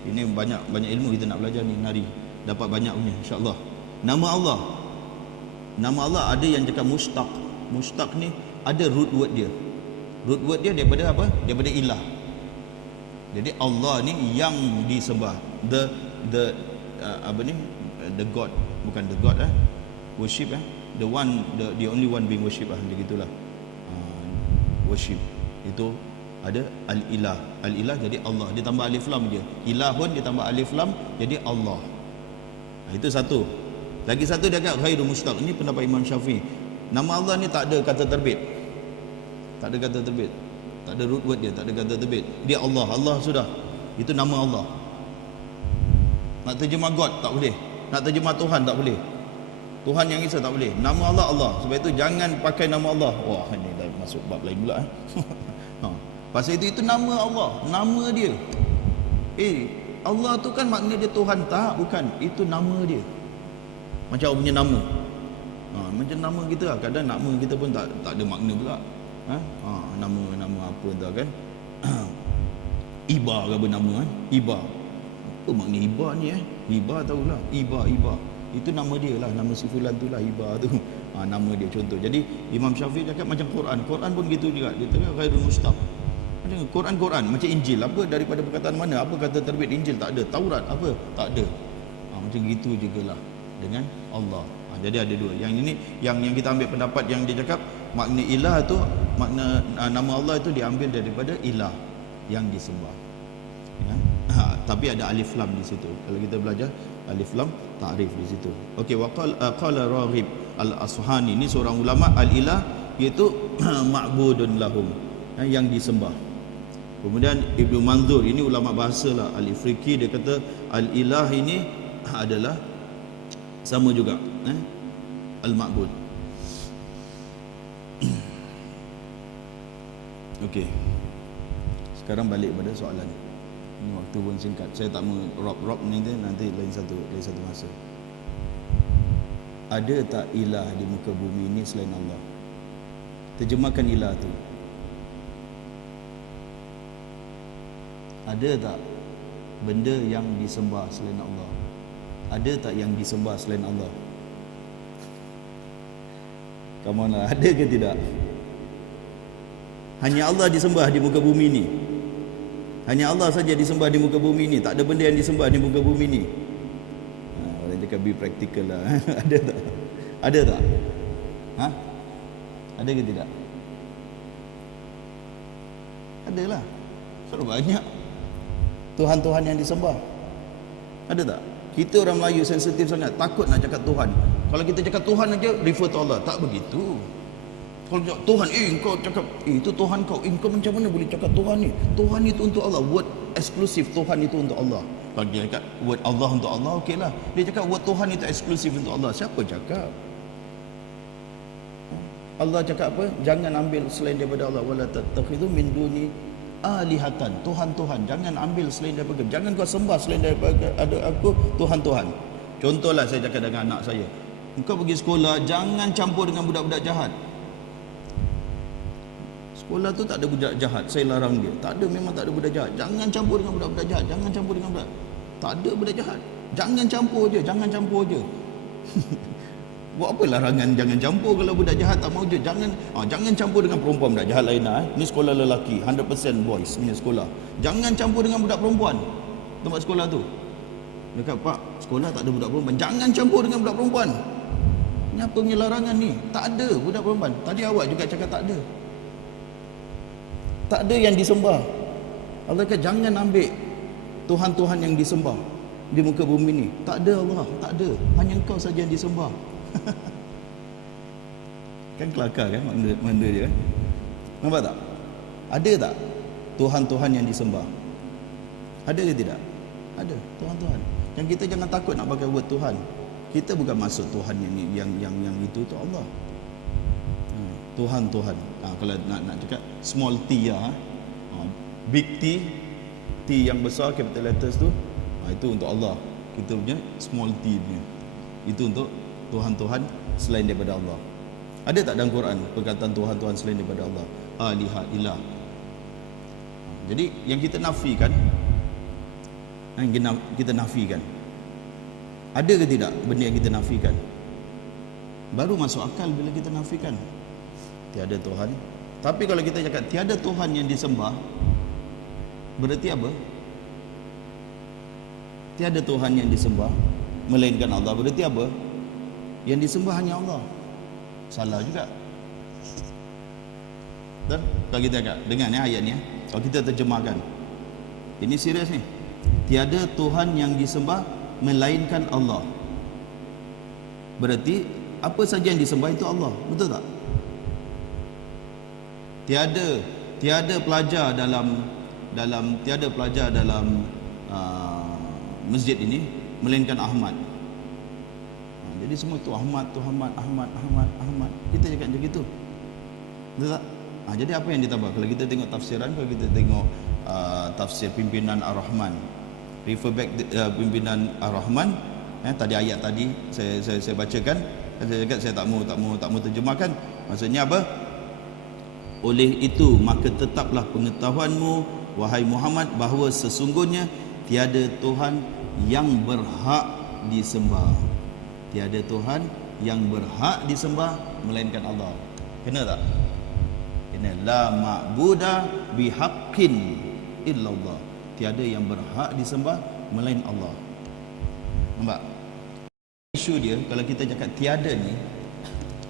ini banyak ilmu kita nak belajar ni, nari dapat banyak punya insya-Allah. Nama Allah ada yang cakap mustaq. Mustaq ni ada root word dia. Root word dia daripada apa? Daripada ilah. Jadi Allah ni yang disembah, the God, bukan the God worship the only one being worship macam gitulah. Worship itu ada al-ilah jadi Allah, dia tambah alif lam je. Ilah pun dia tambah alif lam jadi Allah. Itu satu. Lagi satu dia kata ghairu mustaq. Ini pendapat Imam Syafi'i. Nama Allah ni tak ada kata terbit. Tak ada root word dia, tak ada kata terbit. Dia Allah sudah. Itu nama Allah. Nak terjemah God tak boleh. Nak terjemah Tuhan tak boleh. Tuhan yang Esa tak boleh. Nama Allah. Sebab itu jangan pakai nama Allah. Wah, ini dah masuk bab lain pula. Pasal itu nama Allah, nama dia. Allah tu kan makna dia Tuhan, tak, bukan. Itu nama dia. Macam punya nama. Macam nama kita lah. Kadang nama kita pun tak ada makna pula. Nama apa entah kan. Iba ke apa nama Iba. Apa makna Iba ni Iba tahulah. Iba. Itu nama dia lah, nama si fulan tu lah, Iba tu. Nama dia contoh. Jadi Imam Syafi'i cakap macam Quran pun gitu juga. Dia cakap ghairul mustaq. Quran macam Injil, apa daripada perkataan mana? Apa kata terbit Injil? Tak ada. Taurat apa? Tak ada. Macam gitu jugalah dengan Allah. Jadi ada dua. Yang ini yang kita ambil pendapat yang dia cakap makna ilah tu, makna nama Allah itu diambil daripada ilah, yang disembah. Ya? Tapi ada alif lam di situ. Kalau kita belajar alif lam ta'rif di situ. Okey, qala Raghib Al-Asfahani, ini seorang ulama, al-ilah iaitu ma'budun lahum, yang disembah. Kemudian Ibnu Manzur, ini ulama bahasa lah, Al-Ifriqi, dia kata al-ilah ini adalah sama juga al-ma'bud. Okey, sekarang balik pada soalan. Ini waktu pun singkat, saya tak mau rob ni nanti lain satu masa. Ada tak ilah di muka bumi ini selain Allah? Terjemahkan ilah tu. Ada tak benda yang disembah selain Allah? Ada tak yang disembah selain Allah? Come on lah, ada ke tidak? Hanya Allah disembah di muka bumi ni. Hanya Allah saja disembah di muka bumi ni. Tak ada benda yang disembah di muka bumi ni. Orang cakap be practical lah. Ada tak? Ada tak? Ada ke tidak? Adalah. Sudah banyak Tuhan-Tuhan yang disembah. Ada tak? Kita orang Melayu sensitif sangat, takut nak cakap Tuhan. Kalau kita cakap Tuhan aja refer to Allah. Tak begitu. Kalau cakap Tuhan, kau cakap itu Tuhan kau, kau macam mana boleh cakap Tuhan ni? Tuhan itu untuk Allah. Word eksklusif, Tuhan itu untuk Allah. Kalau dia cakap word Allah untuk Allah, okeylah. Dia cakap word Tuhan itu eksklusif untuk Allah. Siapa cakap? Allah cakap apa? Jangan ambil selain daripada Allah. Wala tattakhidhu min duni alihatan, Tuhan-Tuhan. Jangan ambil selain daripada, jangan kau sembah selain daripada aku Tuhan-Tuhan. Contohlah saya cakap dengan anak saya, engkau pergi sekolah, jangan campur dengan budak-budak jahat. Sekolah tu tak ada budak jahat, saya larang dia. Tak ada, memang tak ada budak jahat. Jangan campur dengan budak-budak jahat. Jangan campur dengan budak. Tak ada budak jahat. Jangan campur je, jangan campur je. Buat apa larangan jangan campur kalau budak jahat tak mau je. Jangan campur dengan perempuan, budak jahat lain lah. Ni sekolah lelaki, 100% boys punya sekolah. Jangan campur dengan budak perempuan tempat sekolah tu. Dekat Pak, sekolah tak ada budak perempuan. Jangan campur dengan budak perempuan. Ni apa punya larangan ni? Tak ada budak perempuan. Tadi awak juga cakap tak ada. Tak ada yang disembah. Allah kata jangan ambil Tuhan-Tuhan yang disembah di muka bumi ni. Tak ada Allah, tak ada. Hanya engkau saja yang disembah. Kan kelakar kan makna dia kan? Nampak tak? Ada tak Tuhan-Tuhan yang disembah? Ada ke tidak? Ada Tuhan-Tuhan. Yang kita jangan takut nak pakai word Tuhan. Kita bukan maksud Tuhan yang itu tu Allah. Tuhan-Tuhan. Kalau nak cakap small t ya, big T, T yang besar capital letters tu, itu untuk Allah. Kita punya small t punya, itu untuk Tuhan-Tuhan selain daripada Allah. Ada tak dalam Quran perkataan Tuhan-Tuhan selain daripada Allah? Aliha, ilah. Jadi yang kita nafikan, ada ke tidak benda yang kita nafikan? Baru masuk akal bila kita nafikan tiada Tuhan. Tapi kalau kita cakap tiada Tuhan yang disembah, berarti apa? Tiada Tuhan yang disembah melainkan Allah, berarti apa? Yang disembah hanya Allah. Salah juga. Dan kalau kita cakap, dengar ni ayat ni, kalau kita terjemahkan, ini serius ni. Tiada Tuhan yang disembah melainkan Allah. Berarti apa saja yang disembah itu Allah. Betul tak? Tiada pelajar dalam masjid ini melainkan Ahmad. Jadi semua tu Ahmad. Kita cakap macam gitu. Betul tak? Jadi apa yang ditambah? Kalau kita tengok tafsiran, kalau kita tengok tafsir pimpinan Ar-Rahman, refer back pimpinan Ar-Rahman, tadi ayat tadi saya bacakan, saya cakap saya tak mau terjemahkan. Maksudnya apa? Oleh itu maka tetaplah pengetahuanmu wahai Muhammad bahawa sesungguhnya tiada Tuhan yang berhak disembah. Tiada Tuhan yang berhak disembah melainkan Allah. Kena tak? La ma'buda bihaqqin illallah. Tiada yang berhak disembah melain Allah. Nampak? Isu dia kalau kita cakap tiada ni,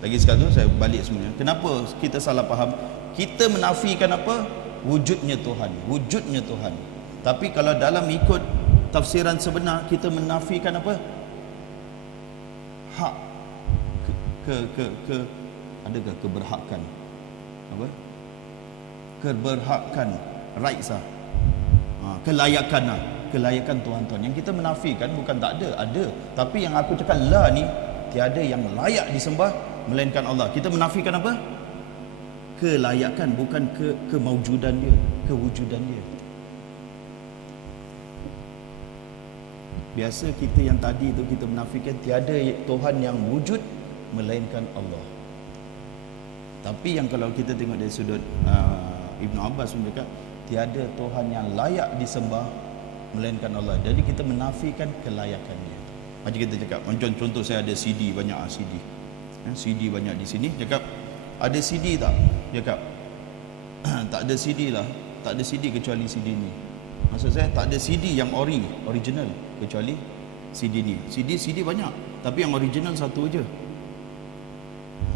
lagi sekali tu saya balik semuanya. Kenapa kita salah faham? Kita menafikan apa? Wujudnya Tuhan, wujudnya Tuhan. Tapi kalau dalam ikut tafsiran sebenar, kita menafikan apa? Hak adakah keberhakan? Apa? Keberhakan, rights lah. Kelayakan lah. Kelayakan Tuhan-Tuhan. Yang kita menafikan bukan tak ada. Tapi yang aku cakap la ni, tiada yang layak disembah melainkan Allah. Kita menafikan apa? Kelayakan, bukan kemaujudan dia, kewujudan dia. Biasa kita yang tadi tu kita menafikan tiada Tuhan yang wujud melainkan Allah. Tapi yang kalau kita tengok dari sudut Ibn Abbas pun cakap tiada Tuhan yang layak disembah melainkan Allah. Jadi kita menafikan kelayakan dia. Macam kita cakap, macam contoh saya ada CD, banyak CD. CD banyak di sini. Cakap ada CD tak? Cakap tak ada CD lah. Tak ada CD kecuali CD ni. Maksud saya tak ada CD yang original kecuali CD ni. CD banyak, tapi yang original satu aja.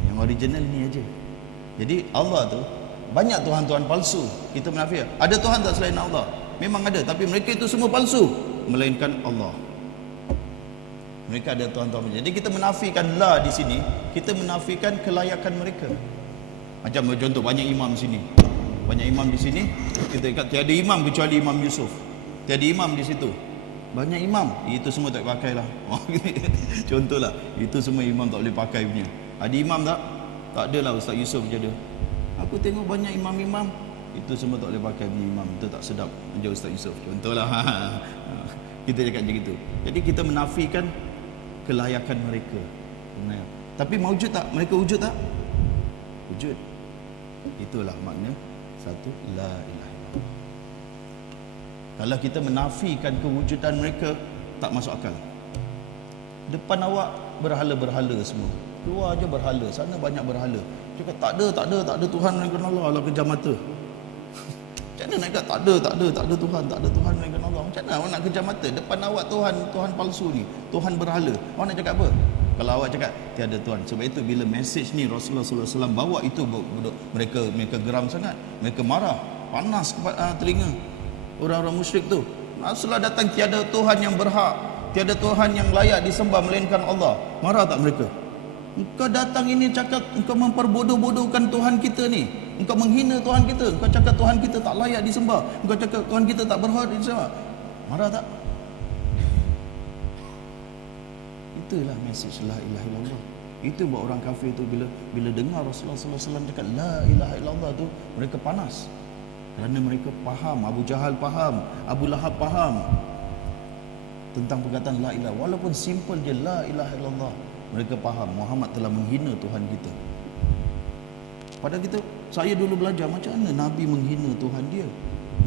Yang original ni aja. Jadi Allah tu banyak Tuhan-Tuhan palsu. Kita menafikan. Ada Tuhan tak selain Allah? Memang ada, tapi mereka itu semua palsu melainkan Allah. Mereka ada Tuhan-Tuhan. Jadi kita menafikan la di sini, kita menafikan kelayakan mereka. Macam contoh banyak imam di sini. Banyak imam di sini, kita kata tiada imam kecuali Imam Yusuf. Tiada imam di situ. Banyak imam, itu semua tak pakai lah. Contohlah, itu semua imam tak boleh pakai punya. Ada imam tak? Tak adalah, Ustaz Yusuf je ada. Aku tengok banyak imam-imam, itu semua tak boleh pakai punya imam. Itu tak sedap macam Ustaz Yusuf. Contohlah. Kita cakap macam itu. Jadi kita menafikan kelayakan mereka. Tapi mawujud tak? Mereka wujud tak? Wujud. Itulah makna satu, la ilaha illallah. Kalau kita menafikan kewujudan mereka, tak masuk akal. Depan awak berhala-berhala semua. Keluar aja berhala, sana banyak berhala. Cakap tak ada Tuhan melainkan Allah. Allah kejam mata. Macam mana nak kata tak ada Tuhan, tak ada Tuhan melainkan Allah? Macam mana awak nak kejam mata? Depan awak Tuhan palsu ni, Tuhan berhala. Awak nak cakap apa? Kalau awak cakap tiada Tuhan. Sebab itu bila message ni Rasulullah SAW bawa itu, mereka geram sangat. Mereka marah, panas telinga orang-orang musyrik tu. Rasulullah datang, tiada Tuhan yang berhak, tiada Tuhan yang layak disembah melainkan Allah. Marah tak mereka? Engkau datang ini cakap engkau memperbodoh-bodohkan Tuhan kita ni. Engkau menghina Tuhan kita. Engkau cakap Tuhan kita tak layak disembah. Engkau cakap Tuhan kita tak berhak disembah. Marah tak? Itulah mesej la ilaha illallah. Itu buat orang kafir tu bila dengar Rasulullah SAW cakap la ilaha illallah tu, mereka panas. Kerana mereka faham, Abu Jahal faham, Abu Lahab faham tentang perkataan la ilaha. Walaupun simple je la ilaha illallah, mereka faham Muhammad telah menghina Tuhan kita. Padahal saya dulu belajar macam mana Nabi menghina Tuhan dia,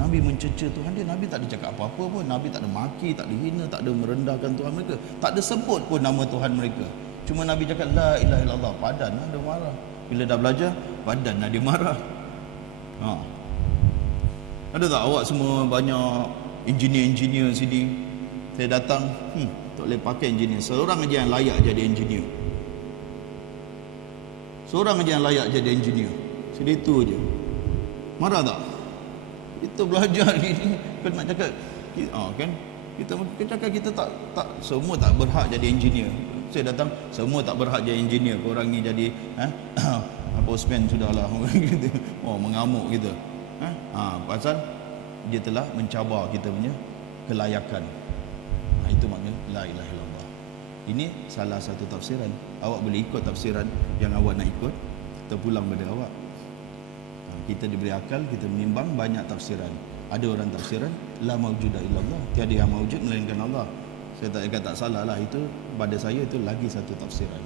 Nabi mencerca Tuhan dia. Nabi tak ada cakap apa-apa pun. Nabi tak ada maki, tak ada hina, tak ada merendahkan Tuhan mereka, tak ada sebut pun nama Tuhan mereka. Cuma Nabi cakap la ilaha illallah, padan lah dia marah. Bila dah belajar, padan lah dia marah. Ada tak awak semua banyak engineer sini? Saya datang, tak boleh pakai engineer. Seorang aja yang layak jadi engineer. Seorang aja yang layak jadi engineer. Jadi itu aja. Marah tak? Kita belajar ni, kan nak cakap kan kita cakap kita tak semua tak berhak jadi engineer. Saya datang, semua tak berhak jadi engineer. Korang ni jadi postman sudahlah. Gitu. Mengamuk kita. Pasal dia telah mencabar kita punya kelayakan. Itu makna la ilaha illallah. Ini salah satu tafsiran. Awak boleh ikut tafsiran yang awak nak ikut, terpulang pada awak. Kita diberi akal, kita menimbang banyak tafsiran. Ada orang tafsiran la maujuda illallah, tiada yang maujud melainkan Allah. Saya tak kata tak salah lah, itu pada saya itu lagi satu tafsiran.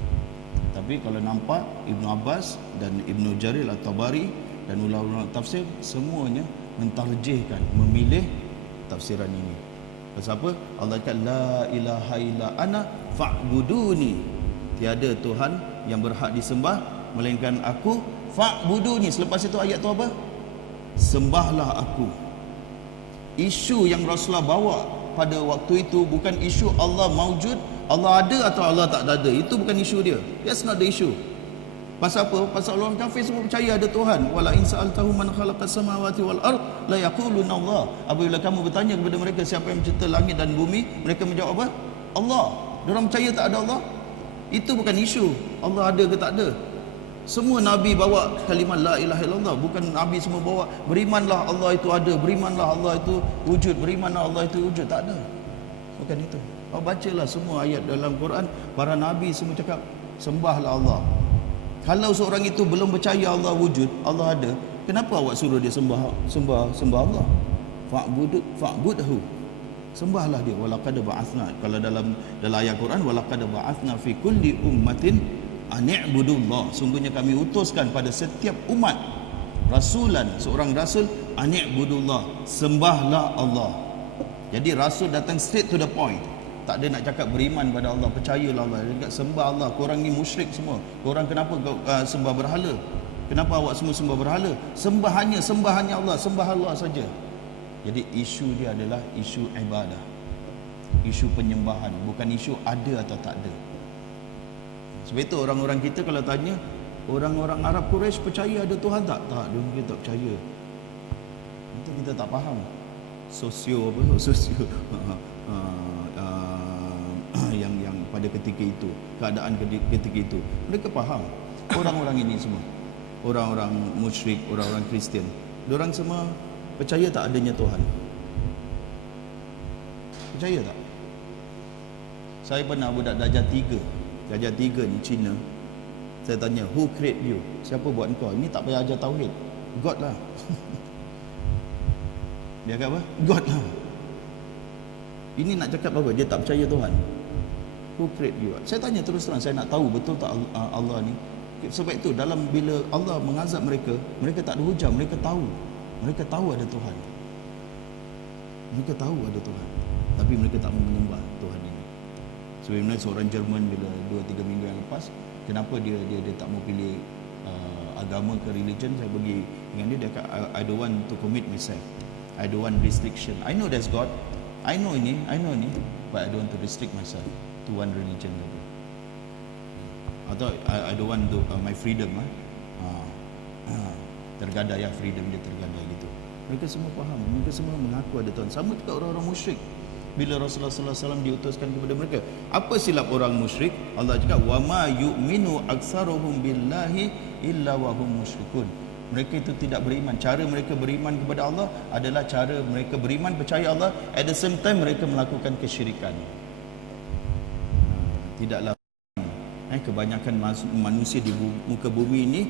Tapi kalau nampak Ibn Abbas dan Ibn Jarir At-Tabari dan ulama-ulama tafsir semuanya mentarjihkan, memilih tafsiran ini. Pasal apa? Allah kata la ilaha illa ana fa'buduni. Tiada Tuhan yang berhak disembah melainkan aku, fa'buduni. Selepas itu ayat tu apa? Sembahlah aku. Isu yang Rasulullah bawa pada waktu itu bukan isu Allah maujud, Allah ada atau Allah tak ada. Itu bukan isu dia. That's not the issue. Pasal apa? Pasal orang kafir semua percaya ada Tuhan. Wala in sa'altahum man khalaqas samawati wal ard la yaquluna Allah. Apabila kamu bertanya kepada mereka siapa yang mencipta langit dan bumi, mereka menjawab apa? Allah. Diorang percaya tak ada Allah. Itu bukan isu Allah ada ke tak ada. Semua Nabi bawa kalimah la ilaha illallah. Bukan Nabi semua bawa berimanlah Allah itu ada, berimanlah Allah itu wujud, berimanlah Allah itu wujud. Tak ada. Bukan itu. Kau bacalah semua ayat dalam Quran, para Nabi semua cakap sembahlah Allah. Kalau seorang itu belum percaya Allah wujud, Allah ada, kenapa awak suruh dia sembah Allah? Fa'budhu. Sembahlah dia. Walaqad ba'athna. Kalau dalam ayat Quran, walaqad ba'athna fi kulli ummatin ani'budullah. Sungguhnya kami utuskan pada setiap umat rasulan, seorang rasul, ani'budullah, sembahlah Allah. Jadi rasul datang straight to the point. Tak ada nak cakap beriman pada Allah, percayalah Allah, dia cakap sembah Allah. Korang ni musyrik semua. Korang kenapa sembah berhala? Kenapa awak semua sembah berhala? Sembah hanya Allah, sembah Allah saja. Jadi isu dia adalah isu ibadah, isu penyembahan, bukan isu ada atau tak ada. Sebab itu orang-orang kita kalau tanya, orang-orang Arab Quraisy percaya ada Tuhan tak? Tak, dia tak percaya. Itu kita tak faham. Sosio yang pada ketika itu, keadaan ketika itu, mereka faham. Orang-orang ini semua, orang-orang musyrik, orang-orang Kristian, diorang semua percaya tak adanya Tuhan? Percaya tak? Saya pernah budak darjah 3 ni Cina. Saya tanya, who create you? Siapa buat engkau? Ini tak payah ajar tauhid. God lah. Dia kata apa? God lah. Ini nak cakap apa? Dia tak percaya Tuhan. Who create you? Saya tanya terus terang, saya nak tahu betul tak Allah ni. Sebab itu dalam bila Allah mengazab mereka, mereka tak ada hujah, mereka tahu ada Tuhan. Mereka tahu ada Tuhan, tapi mereka tak mau menyembah Tuhan ini. Sebenarnya seorang Jerman bila 2-3 minggu yang lepas, kenapa dia tak mau pilih agama ke religion, saya pergi dengan dia kata, I don't want to commit myself, I don't want restriction. I know there's God, I know ni, but I don't want to restrict myself to one religion lagi. Atau I don't want to my freedom tergadai freedom dia tergadai gitu. Mereka semua faham, mereka semua mengaku ada Tuhan. Sama juga orang-orang musyrik. Bila Rasulullah sallallahu alaihi wasallam diutuskan kepada mereka, apa silap orang musyrik? Allah cakap wa ma yu'minu aktsaruhum billahi illa wa hum musyrikun. Mereka itu tidak beriman. Cara mereka beriman kepada Allah adalah cara mereka beriman percaya Allah, at the same time mereka melakukan kesyirikan. Tidaklah kebanyakan manusia di muka bumi ini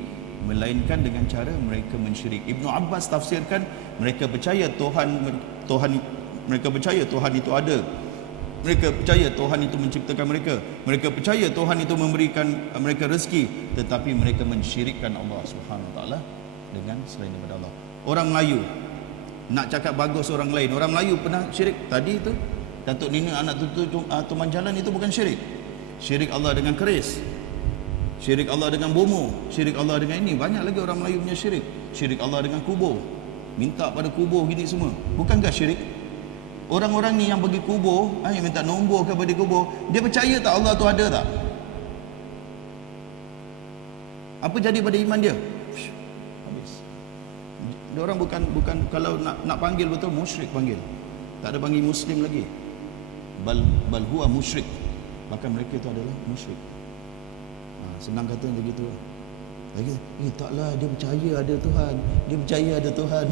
melainkan dengan cara mereka mensyirik. Ibnu Abbas tafsirkan, mereka percaya Tuhan, mereka percaya Tuhan itu ada. Mereka percaya Tuhan itu menciptakan mereka. Mereka percaya Tuhan itu memberikan mereka rezeki, tetapi mereka mensyirikkan Allah Subhanahu wa taala dengan selain daripada Allah. Orang Melayu nak cakap bagus orang lain. Orang Melayu pernah syirik tadi itu. Datuk Nina anak tuman jalan itu bukan syirik. Syirik Allah dengan keris, syirik Allah dengan bomo, syirik Allah dengan ini. Banyak lagi orang Melayu punya syirik. Syirik Allah dengan kubur, minta pada kubur gini semua. Bukankah syirik? Orang-orang ni yang pergi kubur, yang minta nombor kepada kubur, dia percaya tak Allah tu ada tak? Apa jadi pada iman dia? Habis. Dia orang bukan kalau nak panggil betul musyrik panggil. Tak ada panggil muslim lagi. Bal huwa musyrik. Bahkan mereka itu adalah musyrik. Senang kata macam gitu. Lagi, taklah, dia percaya ada Tuhan. Dia percaya ada Tuhan.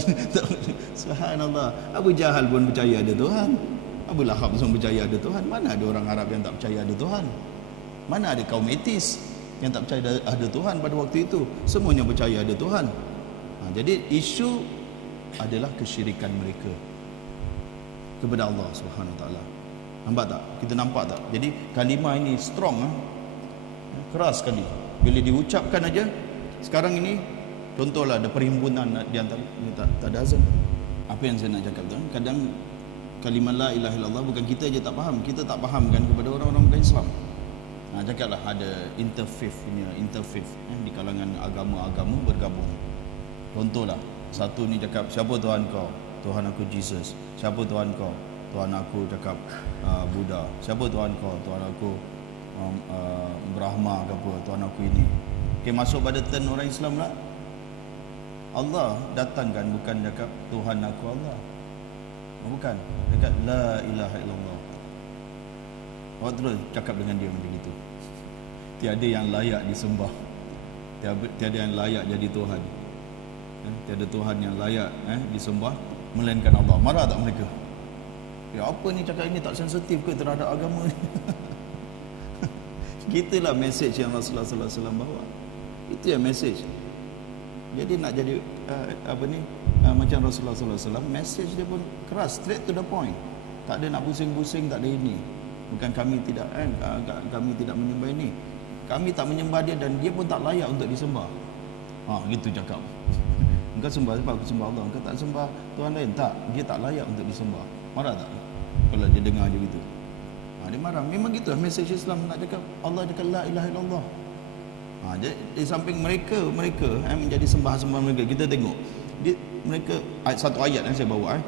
Subhanallah. Abu Jahal pun percaya ada Tuhan. Abu Lahab pun percaya ada Tuhan. Mana ada orang Arab yang tak percaya ada Tuhan? Mana ada kaum etis yang tak percaya ada Tuhan pada waktu itu? Semuanya percaya ada Tuhan. Jadi isu adalah kesyirikan mereka kepada Allah Subhanahu Wa Taala. Nampak tak? Kita nampak tak? Jadi kalimah ini strong, keras sekali. Bila diucapkan aja. Sekarang ini contohlah ada perhimpunan di antara ini tak ada azan. Apa yang saya nak cakap tu? Kadang kalimah la ilaha illallah bukan kita aja tak faham, kita tak fahamkan kepada orang-orang bukan Islam. Cakaplah ada interfaith di kalangan agama-agama bergabung. Contohlah, satu ni cakap, siapa Tuhan kau? Tuhan aku Jesus. Siapa Tuhan kau? Tuhan aku cakap Buddha. Siapa Tuhan kau? Tuhan aku Brahma ke apa? Tuhan aku ini. Okay, masuk pada turn orang Islam lah. Allah datangkan bukan cakap Tuhan aku Allah. Bukan, cakap la ilaha illallah. Awak terus cakap dengan dia macam itu. Tiada yang layak disembah, tiada yang layak jadi Tuhan, tiada Tuhan yang layak disembah melainkan Allah. Marah tak mereka? Ya, apa ni cakap ini tak sensitif ke terhadap agama ni? Gitulah message yang Rasulullah sallallahu alaihi wasallam bawa. Itu yang message. Jadi nak jadi macam Rasulullah sallallahu alaihi wasallam, message dia pun keras, straight to the point. Tak ada nak pusing-pusing, tak ada ini. Bukan kami tidak menyembah ini. Kami tak menyembah dia dan dia pun tak layak untuk disembah. Gitu cakap. Engkau sembah sebab aku sembah Allah. Engkau tak sembah Tuhan lain. Tak, dia tak layak untuk disembah. Marah tak kalau dia dengar je gitu? Dia marah. Memang gitulah message Islam nak cakap. Allah cakap la ilaha illallah. Di samping mereka menjadi sembah-sembah mereka, kita tengok mereka satu ayat yang saya bawa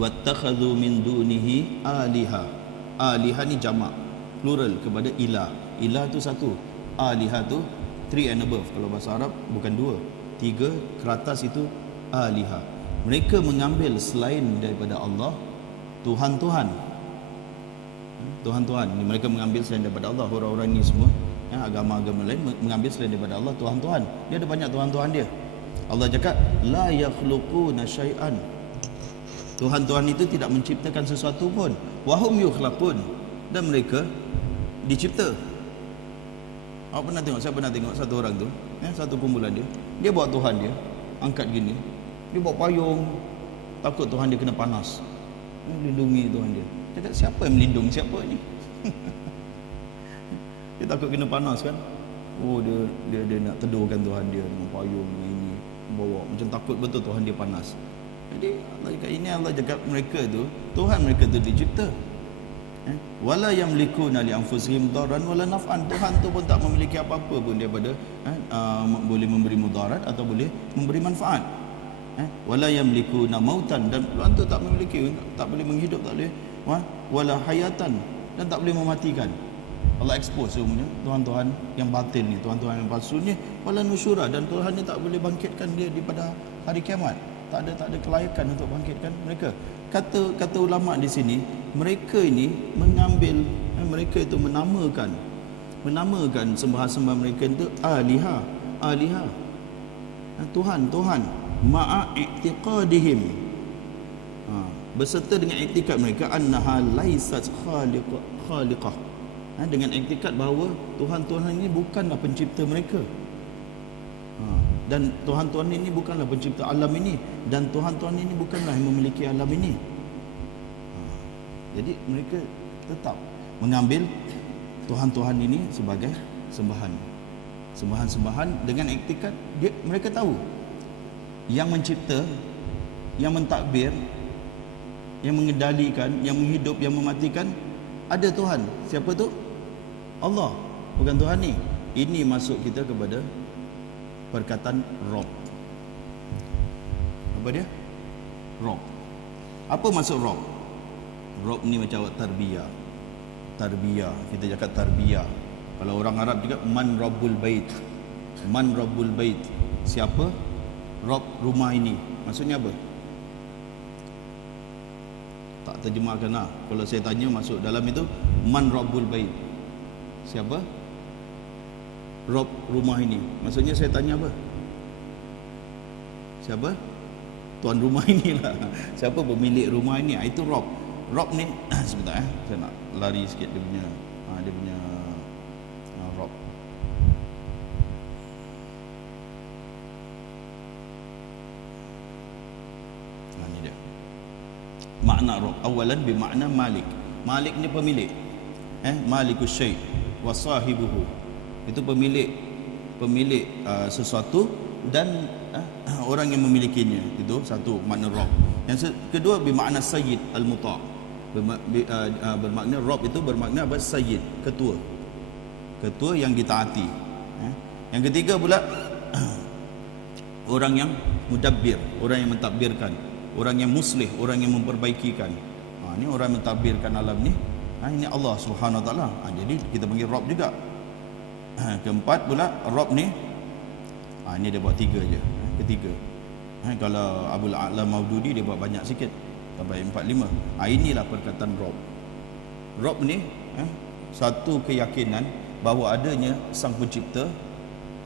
wattakhadhu min dunihi aliha. Aliha ni jamak, plural kepada ilah. Ilah tu satu, aliha tu 3 and above. Kalau bahasa Arab bukan 2, 3 ke atas itu aliha. Mereka mengambil selain daripada Allah Tuhan-Tuhan. Tuhan-Tuhan ni mereka mengambil selain daripada Allah. Orang-orang ni semua agama-agama lain mengambil selain daripada Allah Tuhan-Tuhan. Dia ada banyak Tuhan-Tuhan dia. Allah cakap la yakhluquna syai'an. Tuhan-Tuhan itu tidak menciptakan sesuatu pun. Wahum yukhlaqun, dan mereka dicipta. Awak pernah tengok, saya pernah tengok satu orang tu, satu kumpulan dia bawa Tuhan dia, angkat gini, dia bawa payung, takut Tuhan dia kena panas, lindungi Tuhan dia. Dia kata, siapa yang melindungi siapa ni? Dia takut kena panas kan. Dia nak tedurkan Tuhan dia dengan payung ini, bawa macam takut betul Tuhan dia panas. Jadi Allah cakap, ini Allah cakap mereka tu, Tuhan mereka tu dicipta. Wala yamlikuna li anfusihim darran wala naf'an. Tuhan tu pun tak memiliki apa-apa pun daripada boleh memberi mudarat atau boleh memberi manfaat. Wala yamlikuna mautan, dan Tuhan tu tak memiliki, tak boleh menghidup, tak boleh wala hayatan, dan tak boleh mematikan. Allah expose semuanya Tuhan-Tuhan yang batil ni, Tuhan-Tuhan yang palsu ni. Wala nusyura, dan Tuhan ni tak boleh bangkitkan dia di pada hari kiamat. Tak ada kelayakan untuk bangkitkan mereka. Kata ulama di sini, mereka ini mengambil, mereka itu menamakan sembah-sembah mereka itu aliha, Tuhan ma'a i'tiqadihim, beserta dengan iktikad mereka annaha laisat khaliqah, dengan iktikad bahawa Tuhan-Tuhan ini bukanlah pencipta mereka, dan Tuhan-Tuhan ini bukanlah pencipta alam ini, dan Tuhan-Tuhan ini bukanlah yang memiliki alam ini. Jadi mereka tetap mengambil Tuhan-Tuhan ini sebagai sembahan dengan iktikad mereka tahu yang mencipta, yang mentadbir, yang mengendalikan, yang menghidup, yang mematikan ada Tuhan. Siapa tu? Allah, bukan Tuhan ni. Ini masuk kita kepada perkataan Rob. Apa dia? Rob. Apa maksud Rob? Rob ni macam tarbiyah. Kita cakap tarbiyah. Kalau orang Arab juga man Rabbul Bait. Man Rabbul Bait. Siapa Rob rumah ini? Maksudnya apa? Tak terjemahkan lah. Kalau saya tanya masuk dalam itu, man Rabbul Bait. Siapa Rob rumah ini? Maksudnya saya tanya apa? Siapa? Tuan rumah inilah. Siapa pemilik rumah ini? Itu Rob. Rob ni sebentar saya nak lari sikit dia punya Rob. Ni dia. Makna Rob awalan bermakna malik. Malik ni pemilik. Malikus syai' wa sahibuhu. Itu pemilik sesuatu dan orang yang memilikinya. Itu satu makna Rob. Yang kedua bermakna sayyid al-muta'. Bermakna Rob itu bermakna apa? Sayyid, ketua. ketua yang ditaati. Yang ketiga pula orang yang mudabbir, orang yang mentadbirkan, orang yang muslih, orang yang memperbaikikan. Ini orang yang mentadbirkan alam ni. Ini Allah Subhanahu Wa Taala. Jadi kita panggil Rabb juga. Keempat pula Rabb ni, ini dia buat 3 je. Ketiga. Kalau Abul A'la Maududi dia buat banyak sikit, sampai 4-5. Inilah perkataan Rabb. Rabb ni satu keyakinan bahawa adanya sang pencipta,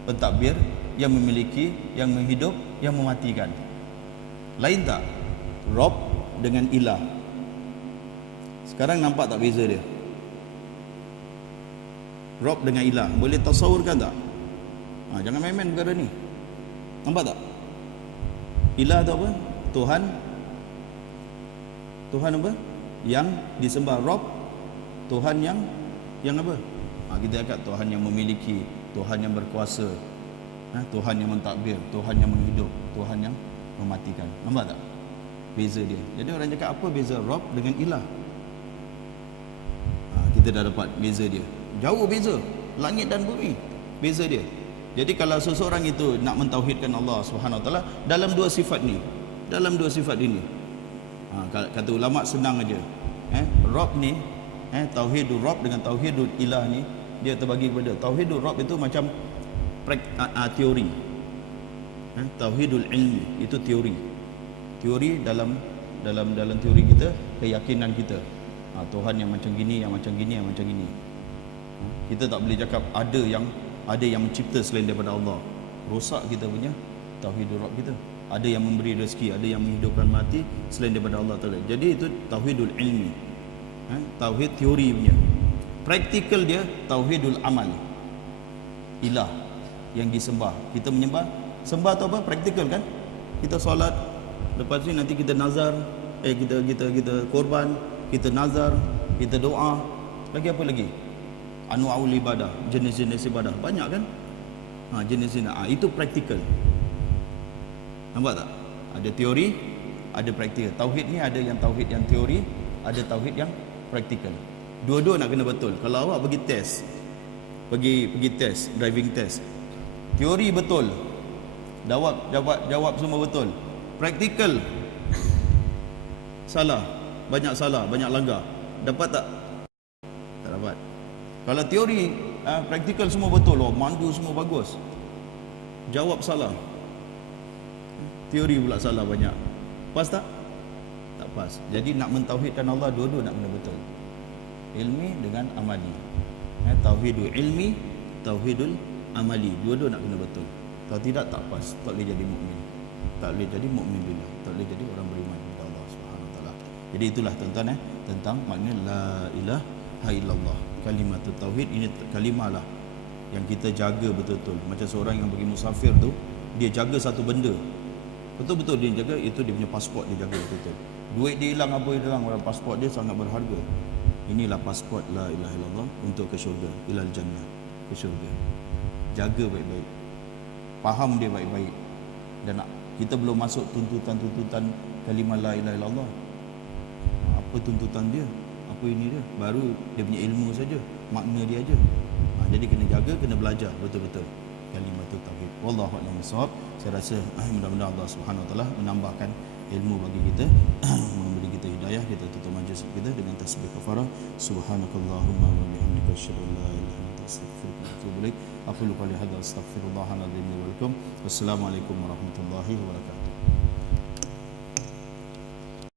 pentadbir, yang memiliki, yang menghidup, yang mematikan. Lain tak Rabb dengan ilah? Sekarang nampak tak beza dia? Rabb dengan ilah, boleh tasawurkan tak? Jangan main-main perkara ni. Nampak tak? Ilah tu apa? Tuhan. Tuhan apa? Yang disembah. Rabb, Tuhan yang apa? Kita cakap Tuhan yang memiliki, Tuhan yang berkuasa, Tuhan yang mentadbir, Tuhan yang menghidup, Tuhan yang mematikan. Nampak tak beza dia? Jadi orang cakap apa beza Rabb dengan ilah? Kita dah dapat beza dia. Jauh beza, langit dan bumi, beza dia. Jadi kalau seseorang itu nak mentauhidkan Allah Subhanahu Wa Taala dalam 2 sifat ni, dalam 2 sifat ini, kata ulama senang aja. Rabb ni, tauhidul Rabb dengan tauhidul ilah ni, dia terbagi kepada tauhidul Rabb itu macam teori. Tauhidul ilmi itu teori. Teori dalam teori kita, keyakinan kita. Tuhan yang macam gini, yang macam gini, yang macam gini. Kita tak boleh cakap ada yang mencipta selain daripada Allah. Rosak kita punya tauhidul Rabb kita. Ada yang memberi rezeki, ada yang menghidupkan mati selain daripada Allah Taala. Jadi itu tauhidul ilmi. Tauhid teori punya. Praktikal dia tauhidul amal. Ilah yang disembah. Kita menyembah, sembah tu apa? Praktikal kan? Kita solat, lepas ni nanti kita nazar, kita korban, kita nazar, kita doa, lagi apa lagi? Anwa'ul ibadah, jenis-jenis ibadah banyak kan? Jenis-jenis. Itu praktikal. Nampak tak? Ada teori, ada praktikal. Tauhid ni ada yang tauhid yang teori, ada tauhid yang praktikal. Dua-dua nak kena betul. Kalau awak pergi test, pergi test, driving test, teori betul, jawab semua betul. Praktikal salah, banyak langgar. Dapat tak? Tak dapat. Kalau teori, praktikal semua betul, mandu semua bagus, jawab salah, teori pula salah banyak. Pas tak? Tak pas. Jadi nak mentauhidkan Allah, dua-dua nak kena betul. Ilmi dengan amali. Tauhidul ilmi, tauhidul amali, dua-dua nak kena betul. Kalau tidak, tak pas. Tak boleh jadi mukmin. Tak boleh jadi mukmin billah. Tak boleh jadi orang beriman kepada Allah Subhanahu Wa Taala. Jadi itulah tuan-tuan tentang makna la ilaha illallah. Kalimat tauhid ini kalimah lah yang kita jaga betul-betul. Macam seorang yang pergi musafir tu, dia jaga satu benda. Betul-betul dia jaga, itu dia punya pasport, dia jaga betul-betul. Duit dia hilang, apa dia hilang, orang pasport dia sangat berharga. Inilah pasport la ilaha illallah untuk ke syurga, ilal jannah, ke syurga. Jaga baik-baik, faham dia baik-baik. Dan kita belum masuk tuntutan-tuntutan kalimah la ilaha illallah. Apa tuntutan dia, apa ini dia, baru dia punya ilmu saja, makna dia aja. Jadi kena jaga, kena belajar betul-betul kalimah tauhid. Wallahu a'lam bissawab. Saya rasa mudah-mudahan Allah Subhanahu Wa Taala menambahkan ilmu bagi kita, memberi kita hidayah. Kita tutup majlis kita dengan tasbih kafarah. Subhanakallahumma wa bihamdika asyhadu an la ilaha illa anta astaghfiruka wa atubu ilaik. Aqulu qali hadza astaghfirullahal azim li wa lakum. Wassalamualaikum warahmatullahi wabarakatuh.